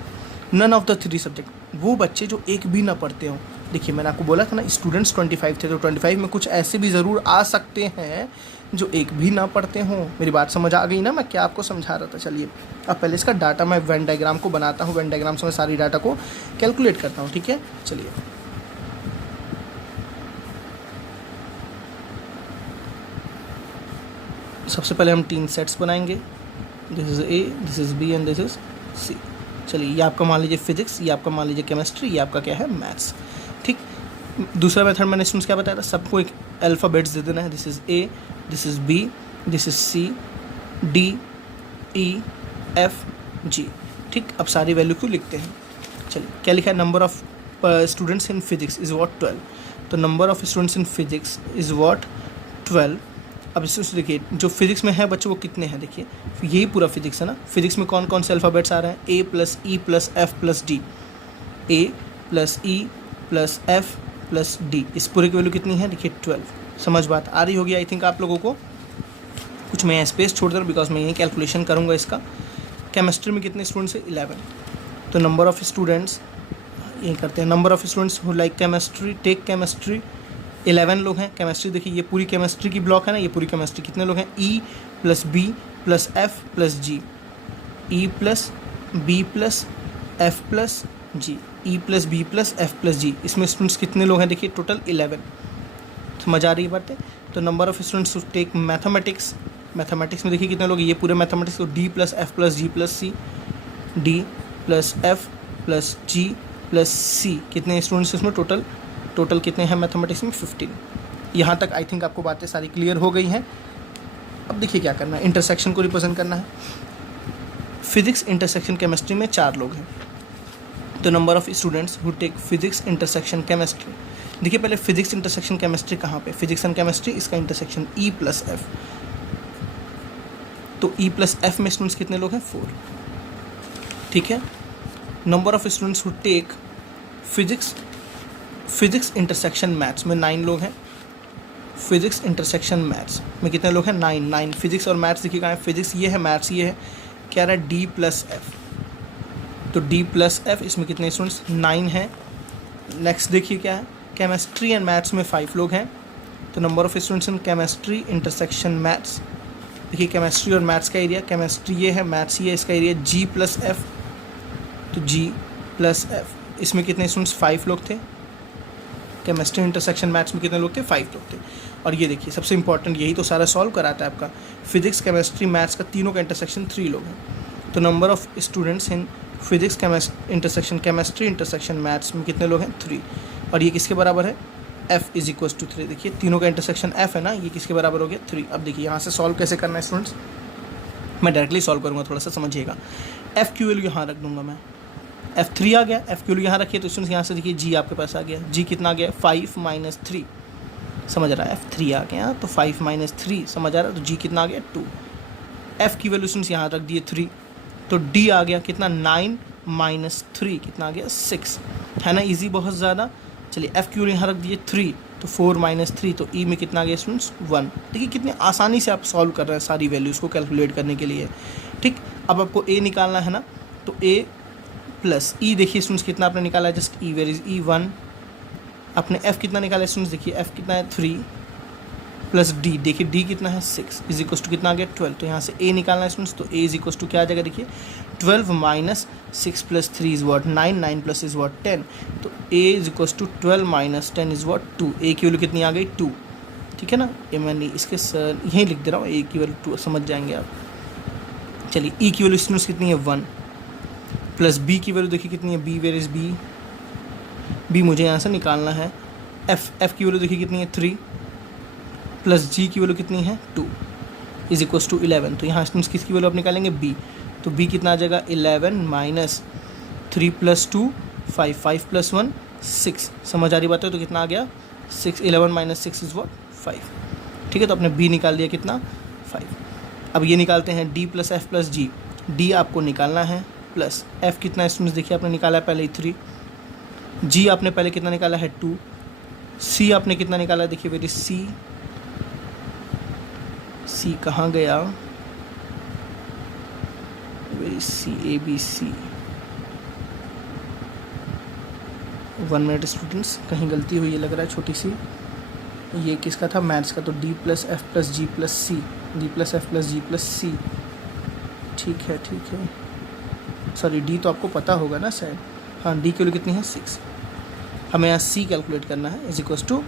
None of the 3 subject, वो बच्चे जो एक भी ना पढ़ते हों. देखिए मैंने आपको बोला था ना स्टूडेंट्स 25 थे, तो 25 में कुछ ऐसे भी ज़रूर आ सकते हैं जो एक भी ना पढ़ते हों. मेरी बात समझ आ गई ना मैं क्या आपको समझा रहा था. चलिए अब पहले इसका डाटा मैं वेन डायग्राम को बनाता हूँ. वेन डायग्राम से मैं सारी डाटा को कैलकुलेट करता हूँ. ठीक है, चलिए सबसे पहले हम 3 सेट्स बनाएंगे. This is A, this is B and this is C. चलिए ये आपका मान लीजिए फिजिक्स, ये आपका मान लीजिए केमिस्ट्री, ये आपका क्या है? मैथ्स. ठीक. दूसरा मेथड मैंने स्टूडेंट्स क्या बताया था? सबको एक अल्फ़ाबेट्स दे देना है. This is A, this is B, this is C, D, E, F, G. ठीक. अब सारी वैल्यू को लिखते हैं. चलिए क्या लिखा है? Number of students in physics is what? 12. तो number of students in physics is what? 12. अब इसमें देखिए जो फिजिक्स में है बच्चों वो कितने हैं? देखिए यही पूरा फिजिक्स है ना. फिजिक्स में कौन कौन से अल्फ़ाबेट्स आ रहे हैं? A plus E plus F plus D. A plus E plus F plus D. इस पूरे की वैल्यू कितनी है? देखिए 12. समझ बात आ रही होगी आई थिंक आप लोगों को. कुछ मैं स्पेस छोड़ दूँ बिकॉज मैं यही कैलकुलेशन करूँगा इसका. केमिस्ट्री में कितने स्टूडेंट्स हैं? 11. तो नंबर ऑफ़ स्टूडेंट्स यही करते हैं. Number of students who like chemistry take chemistry, 11 लोग हैं. केमिस्ट्री देखिए ये पूरी केमिस्ट्री की ब्लॉक है ना. ये पूरी केमिस्ट्री कितने लोग हैं? E plus B plus F plus G. E plus B plus F plus G. E plus B plus F plus G. इसमें स्टूडेंट्स कितने लोग हैं? देखिए टोटल 11. समझ आ रही है बातें. तो number of students take mathematics, mathematics में देखिए कितने लोग? ये पूरे मैथमेटिक्स को D plus F plus G plus C. D plus F plus G plus C. कितने स्टूडेंट्स इसमें टोटल कितने हैं मैथमेटिक्स में? 15. यहाँ तक आई थिंक आपको बातें सारी क्लियर हो गई हैं. अब देखिए क्या करना है, इंटरसेक्शन को रिप्रेजेंट करना है. फिजिक्स इंटरसेक्शन केमिस्ट्री में 4 लोग हैं. तो number of students who take physics intersection chemistry. देखिए पहले फिजिक्स इंटरसेक्शन केमिस्ट्री कहाँ पे? फिजिक्स एंड केमिस्ट्री, इसका इंटरसेक्शन ई प्लस एफ. तो ई प्लस एफ में स्टूडेंट्स कितने लोग हैं? 4. ठीक है. Number of students who take physics intersection maths में 9 लोग हैं. फिजिक्स इंटरसेक्शन मैथ्स में कितने लोग हैं? 9. फिजिक्स और मैथ्स देखिए कहाँ है? फिजिक्स ये है, मैथ्स ये है. क्या रहा है? D plus F. तो डी प्लस एफ, इसमें कितने स्टूडेंट्स? 9 हैं. नेक्स्ट देखिए क्या है? केमिस्ट्री एंड मैथ्स में 5 लोग हैं. तो number of students in chemistry intersection maths. देखिए केमिस्ट्री और मैथ्स का एरिया, केमिस्ट्री ये है, मैथ्स ये है, इसका एरिया जी प्लस एफ. तो जी प्लस एफ, इसमें कितने स्टूडेंट्स? 5 लोग थे. केमिस्ट्री इंटरसेक्शन मैथ्स में कितने लोग थे, 5 लोग थे। और ये देखिए सबसे इंपॉर्टेंट, यही तो सारा सॉल्व कराता है आपका। फिजिक्स केमिस्ट्री मैथ्स का तीनों का इंटरसेक्शन 3 लोग हैं, तो number of students in physics intersection chemistry intersection maths में कितने लोग हैं, 3। और ये किसके बराबर है, f इज इक्वल टू 3। देखिए तीनों का इंटरसेक्शन f है ना, ये किसके बराबर हो गया, 3। अब देखिए यहाँ से सॉल्व कैसे करना है स्टूडेंट्स, मैं डायरेक्टली सॉल्व करूँगा, थोड़ा सा समझिएगा। f की वैल्यू यहाँ रख दूंगा मैं, f3 आ गया, f की वैल्यू यहाँ रखिए तो स्टूडेंट्स यहाँ से देखिए g आपके पास आ गया, g कितना आ गया, 5 - 3, समझ रहा है, f3 आ गया तो 5 - 3 समझ आ रहा है, तो g कितना आ गया 2। f की वैल्यू स्टूडेंट्स यहाँ रख दिए 3, तो d आ गया कितना 9 - 3 कितना आ गया 6, है ना, ईजी बहुत ज़्यादा। चलिए f की वैल्यू यहाँ रख दिए 3, तो 4 - 3, तो e में कितना आ गया स्टूडेंट्स 1। देखिए कितनी आसानी से आप सॉल्व कर रहे हैं सारी वैल्यूज़ को कैलकुलेट करने के लिए, ठीक। अब आपको a निकालना है ना, तो a प्लस e देखिए स्टूडेंट्स कितना आपने निकाला है, just e, where is e 1। आपने f कितना निकाला है स्टूडेंट्स, देखिए f कितना है 3 प्लस d, देखिए d कितना है 6 इज इक्वल टू कितना आ गया 12। तो यहाँ से a निकालना है स्टूडेंट्स, तो a इज इक्वल टू क्या आ जाएगा, देखिए 12 - 6 + 3 इज व्हाट 9, 9 + इज व्हाट 10, तो a is equal to 12 - 10 is what 2। a की वैल्यू कितनी आ गई 2, ठीक है ना, ये मैंने इसके यहीं लिख दे रहा हूँ, a की वैल्यू 2 समझ जाएंगे आप। चलिए e की वैल्यू स्टूडेंट्स कितनी है 1, प्लस b की वैल्यू देखिए कितनी है, b, वेयर इज b मुझे यहाँ से निकालना है। f की वैल्यू देखिए कितनी है 3, प्लस g की वैल्यू कितनी है 2 इज इक्वल टू 11। तो यहाँ स्टूडेंट्स किसकी वैल्यू आप निकालेंगे, b, तो b कितना आ जाएगा 11 - 3 + 2 5, 5 + 1 6, समझ आ रही बात है, तो कितना आ गया 6, 11 - 6 इज व्हाट 5, ठीक है। तो आपने b निकाल दिया कितना 5। अब ये निकालते हैं d + f + g, d आपको निकालना है, प्लस f कितना है स्टूडेंट्स, देखिए आपने निकाला है पहले ही 3, g आपने पहले कितना निकाला है 2, c आपने कितना निकाला है, देखिए वेरी c कहाँ गया, very c, a b c, 1 minute students, कहीं गलती हुई है लग रहा है छोटी सी, ये किसका था, मैथ्स का, तो d + f + g + c, d + f + g + c, ठीक है सॉरी d तो आपको पता होगा ना शायद, हाँ d की वैल्यू कितनी है 6, हमें यहाँ c कैलकुलेट करना है इज इक्वल टू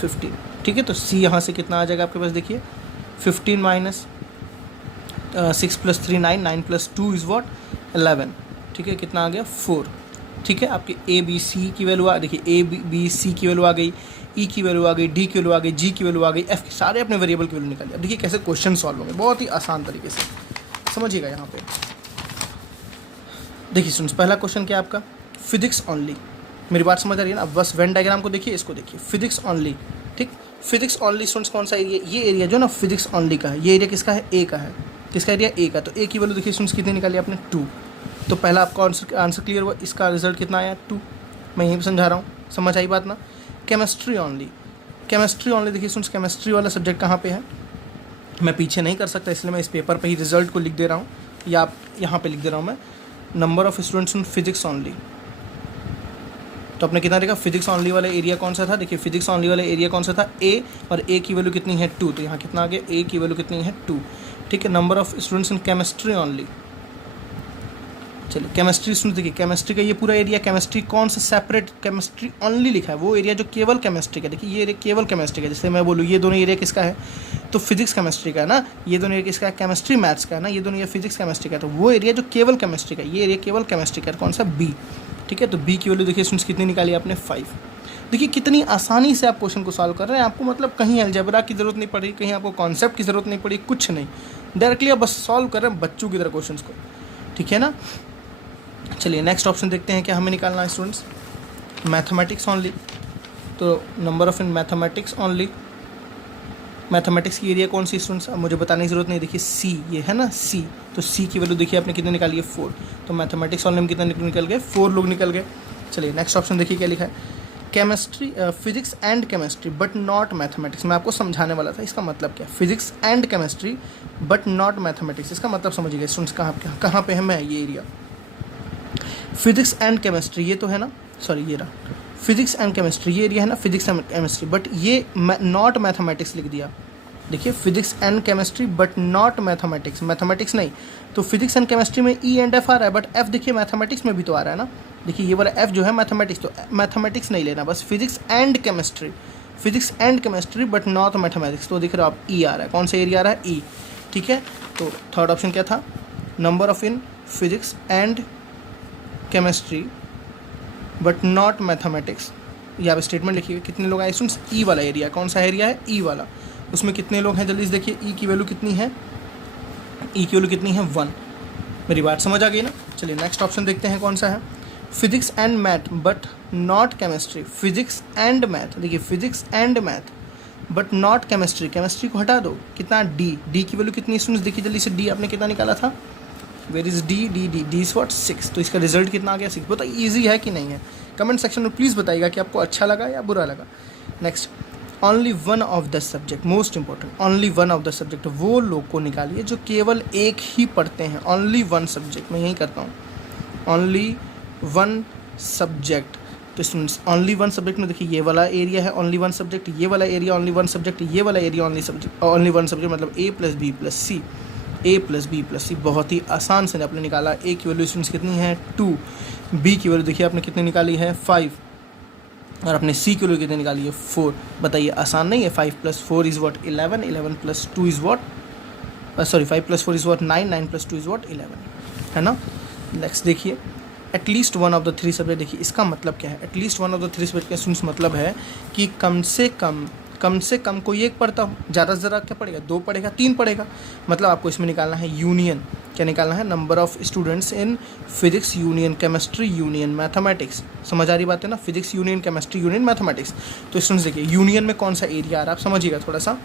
15, ठीक है। तो c यहाँ से कितना आ जाएगा आपके पास, देखिए 15 - 6 + 3 9, 9 + 2 इज़ व्हाट 11, ठीक है, कितना आ गया 4, ठीक है। आपके a b c की वैल्यू देखिए a b c की वैल्यू आ गई, e की वैल्यू आ गई, d की वैल्यू आ गई, g की वैल्यू आ गई, f की, सारे अपने वेरिएबल की वैल्यू निकालिए। अब देखिए कैसे क्वेश्चन सॉल्व होंगे, बहुत ही आसान तरीके से समझिएगा। यहाँ पे देखिए स्टूडेंट्स, पहला क्वेश्चन क्या है आपका, फिजिक्स ओनली, मेरी बात समझ आ रही है ना, अब बस वेन डायग्राम को देखिए, इसको देखिए, फिजिक्स ओनली, ठीक। फिजिक्स ओनली स्टूडेंट्स कौन सा एरिया, ये एरिया जो ना फिजिक्स ओनली का है, ये एरिया किसका है, ए का है, किसका एरिया ए का। तो ए की वैल्यू देखिए स्टूडेंट्स कितनी निकाली आपने 2, तो पहला आपका आंसर क्लियर हुआ, इसका रिजल्ट कितना आया 2, मैं यहीं पर समझा रहा हूँ, समझ आई बात ना। केमिस्ट्री ओनली देखिए स्टूडेंट्स, केमिस्ट्री वाला सब्जेक्ट कहाँ पे है, मैं पीछे नहीं कर सकता, इसलिए मैं इस पेपर पे ही रिजल्ट को लिख दे रहा हूँ, या आप यहाँ पे लिख दे रहा हूँ मैं, number of students in physics only. तो आपने कितना देखा, फिजिक्स ओनली वाला एरिया कौन सा था, देखिए फिजिक्स ओनली वाला एरिया कौन सा था, ए, और ए की वैल्यू कितनी है 2, तो यहाँ कितना आ गया, ए की वैल्यू कितनी है 2, ठीक है। Number of students in chemistry only, चलिए केमिस्ट्री स्टूडेंट देखिए, केमिस्ट्री का ये पूरा एरिया, केमिस्ट्री कौन सा सेपरेट केमिस्ट्री ओनली लिखा है, वो एरिया जो केवल केमिस्ट्री का, देखिए ये एरिया केवल केमिस्ट्री का, जैसे मैं बोलूँ ये दोनों एरिया किसका है, तो फिजिक्स केमिस्ट्री का है ना, ये दोनों एरिया किसका है, केमिस्ट्री मैथ्स का है ना, ये दोनों एरिया फिजिक्स केमिस्ट्री का है, तो वो एरिया जो केवल केमिस्ट्री का, ये एरिया केवल केमिस्ट्री का, कौन सा बी, ठीक है। तो बी की वैल्यू देखिए स्टूडेंट्स कितनी निकाली आपने 5। देखिए कितनी आसानी से आप क्वेश्चन को सॉल्व कर रहे हैं, आपको मतलब कहीं अलजेब्रा की ज़रूरत नहीं पड़ी, कहीं आपको कॉन्सेप्ट की ज़रूरत नहीं पड़ी, कुछ नहीं, डायरेक्टली आप बस सॉल्व कर रहे हैं बच्चों की तरह क्वेश्चन को, ठीक है ना। चलिए नेक्स्ट ऑप्शन देखते हैं क्या हमें निकालना है स्टूडेंट्स, मैथमेटिक्स ओनली। तो number of in mathematics only, mathematics की एरिया कौन सी स्टूडेंट्स, अब मुझे बताने की ज़रूरत नहीं, देखिए सी, ये है ना सी, तो सी की वैल्यू देखिए आपने कितने निकाली है 4, तो मैथमेटिक्स ओनली में कितने निकल गए 4 लोग निकल गए। चलिए नेक्स्ट ऑप्शन देखिए क्या लिखा है, chemistry physics and chemistry but not mathematics, मैं आपको समझाने वाला था इसका मतलब क्या, physics and chemistry but not mathematics, इसका मतलब समझिएगा स्टूडेंट्स, कहाँ पे है मैं, ये एरिया फिजिक्स एंड केमिस्ट्री, ये तो है ना, सॉरी ये रहा फिजिक्स एंड केमिस्ट्री, ये एरिया है ना फिजिक्स एंड केमिस्ट्री, बट ये नॉट मैथमेटिक्स लिख दिया, देखिए physics and chemistry but not mathematics, mathematics नहीं, तो फिजिक्स एंड केमिस्ट्री में ई एंड एफ आ रहा है, बट एफ देखिए मैथमेटिक्स में भी तो आ रहा है ना। देखिए ये वाला एफ जो है मैथमेटिक्स, तो मैथमेटिक्स नहीं लेना, बस physics and chemistry, physics and chemistry but not mathematics, तो दिख रहा है आप ई आ रहा है, कौन सा एरिया आ रहा है ई, ठीक है। तो थर्ड ऑप्शन क्या था, number of in physics and chemistry but not mathematics. यहाँ पे स्टेटमेंट लिखिए कितने लोग आए स्टूडेंट्स, ई वाला एरिया, कौन सा एरिया है ई वाला, उसमें कितने लोग हैं जल्दी से देखिए, ई की वैल्यू कितनी है, ई की वैल्यू कितनी है 1। मेरी बात समझ आ गई ना। चलिए नेक्स्ट ऑप्शन देखते हैं कौन सा है, physics and math but not chemistry, physics and math, देखिए physics and math but not chemistry, chemistry को हटा दो, कितना डी, डी की वैल्यू कितनी स्टूडेंट्स देखिए जल्दी से, डी आपने कितना निकाला था, where is D, D D D is what 6, तो इसका रिजल्ट कितना आ गया 6। बताइए ईजी है कि नहीं है, कमेंट सेक्शन में प्लीज़ बताइएगा कि आपको अच्छा लगा या बुरा लगा। Next, only one of the subject, most important, only one of the subject, वो लोग को निकालिए जो केवल एक ही पढ़ते हैं, ओनली वन सब्जेक्ट, मैं यही करता हूँ, ओनली वन सब्जेक्ट। तो स्टूडेंट्स ओनली वन सब्जेक्ट में देखिए ये वाला एरिया है ओनली वन सब्जेक्ट, ये वाला एरिया ओनली वन सब्जेक्ट, ये वाला एरिया ओनली वन सब्जेक्ट, मतलब ए प्लस बी प्लस सी, ए प्लस बी प्लस सी, बहुत ही आसान से आपने निकाला। ए की वैल्यू स्टूडेंट्स कितनी है 2, बी की वैल्यू देखिए आपने कितनी निकाली है 5, और अपने सी की वैल्यू कितनी निकाली है 4। बताइए आसान नहीं है, 5 + 4 is what 11, 11 + 2 is what, sorry 5 + 4 is what 9, 9 + 2 is what 11, है ना। नेक्स्ट देखिए, at least one of the three subject, देखिए इसका मतलब क्या है, at least one of the three subject का स्टूडेंट्स मतलब है कि कम से कम कोई एक पढ़ता हो, ज़्यादा से ज़्यादा क्या पढ़ेगा 2 पढ़ेगा 3 पढ़ेगा, मतलब आपको इसमें निकालना है यूनियन, क्या निकालना है, number of students in physics union chemistry union mathematics. समझ आ रही बात है ना, physics union chemistry union mathematics. तो स्टूडेंट्स देखिए यूनियन में कौन सा एरिया आ रहा है आप समझिएगा थोड़ा सा,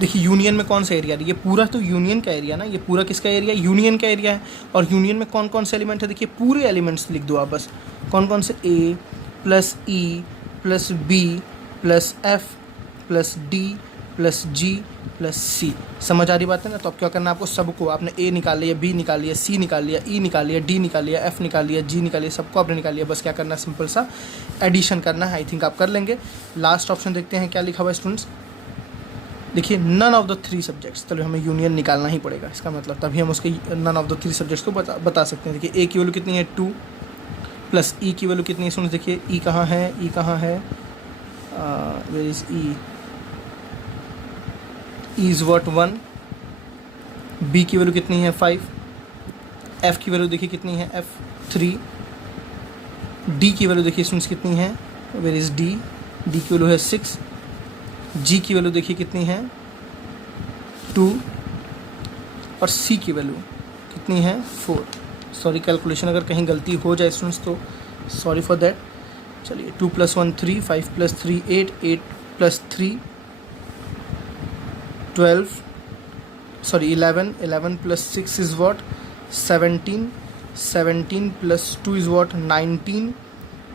देखिए यूनियन में कौन सा एरिया है, ये पूरा तो यूनियन का एरिया ना, ये पूरा किसका एरिया है, यूनियन का एरिया है। और यूनियन में कौन कौन से एलिमेंट है, देखिए पूरे एलिमेंट्स लिख दो आप बस, कौन कौन से, A plus E plus B plus F plus D plus G plus C. समझ आ रही बात है ना। तो अब क्या करना है आपको, सबको आपने ए निकाल लिया, बी निकाल लिया, सी निकाल लिया, ई निकाल लिया, डी निकाल लिया, एफ निकाल लिया, जी निकाल लिया, सबको आपने निकाल लिया। बस क्या करना है, सिंपल सा एडिशन करना है। आई थिंक आप कर लेंगे। लास्ट ऑप्शन देखते हैं क्या लिखा हुआ है स्टूडेंट्स, देखिए none of the three subjects, चलो हमें यूनियन निकालना ही पड़ेगा, इसका मतलब तभी हम उसके none of the three subjects को बता सकते हैं। देखिए ए की वैल्यू कितनी है 2 प्लस ई की वैल्यू कितनी है स्टूडेंट्स, देखिए ई कहाँ है, ई कहाँ है, where is E, is what 1, B की वैल्यू कितनी है 5, एफ की वैल्यू देखिए कितनी है एफ 3, डी की वैल्यू देखिए स्टूडेंट्स कितनी है, वेयर इज डी, डी की वैल्यू है 6, जी की वैल्यू देखिए कितनी है 2, और सी की वैल्यू कितनी है 4। सॉरी कैलकुलेशन अगर कहीं गलती हो जाए स्टूडेंट्स तो सॉरी फॉर दैट। चलिए 2 + 1 3, 5 + 3 8, 8 + 3 12, sorry 11, 11 + 6 is what 17, 17 + 2 is what 19,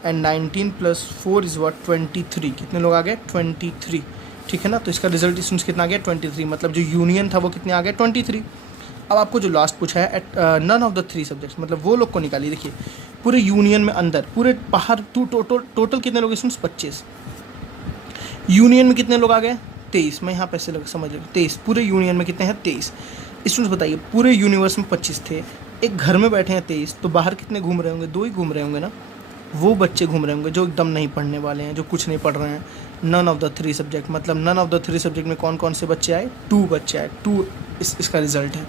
and 19 + 4 is what 23। कितने लोग आ गए 23, ठीक है ना। तो इसका रिजल्ट स्टूडेंट्स कितना आ गया 23, मतलब जो यूनियन था वो कितने आ गया 23। अब आपको जो लास्ट पूछा है none of the three subjects, मतलब वो लोग को निकालिए। देखिए पूरे यूनियन में अंदर, पूरे बाहर टोटल कितने लोग स्टूडेंट्स 25, यूनियन में कितने लोग आ गए 23, मैं यहाँ पे ऐसे समझ लो 23, पूरे यूनियन में कितने हैं 23। स्टूडेंट्स बताइए पूरे यूनिवर्स में 25 थे, एक घर में बैठे हैं 23, तो बाहर कितने घूम रहे होंगे, 2 ही घूम रहे होंगे ना। वो बच्चे घूम रहे होंगे जो एकदम नहीं पढ़ने वाले हैं, जो कुछ नहीं पढ़ रहे हैं। None of the three subject, मतलब none of the three subject में कौन कौन से बच्चे आए 2 बच्चे आए, 2 इसका रिजल्ट है।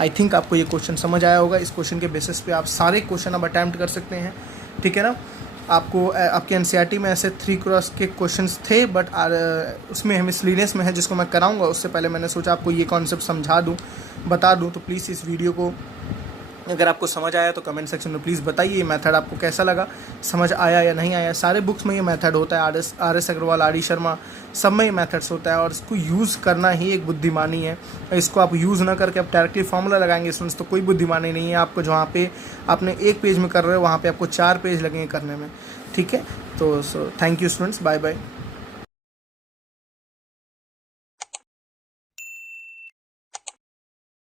आई थिंक आपको ये क्वेश्चन समझ आया होगा। इस क्वेश्चन के बेसिस पे आप सारे क्वेश्चन अब अटैम्प्ट कर सकते हैं, ठीक है ना। आपको आपके एनसीईआरटी में ऐसे 3 क्रॉस के क्वेश्चंस थे, बट उसमें हम मिसलीनियस में है जिसको मैं कराऊंगा। उससे पहले मैंने सोचा आपको ये कॉन्सेप्ट समझा दूँ, बता दूँ। तो प्लीज़ इस वीडियो को अगर आपको समझ आया तो कमेंट सेक्शन में प्लीज़ बताइए ये मेथड आपको कैसा लगा, समझ आया या नहीं आया। सारे बुक्स में ये मेथड होता है, R S Agarwal, R D Sharma, सब में ये मेथड्स होता है, और इसको यूज़ करना ही एक बुद्धिमानी है। इसको आप यूज़ ना करके आप डायरेक्टली फार्मूला लगाएंगे स्टूडेंट्स, तो कोई बुद्धिमानी नहीं है आपको। जहाँ पे आपने 1 पेज में कर रहे हो वहाँ पे आपको 4 पेज लगेंगे करने में, ठीक है। तो thank you students, bye bye.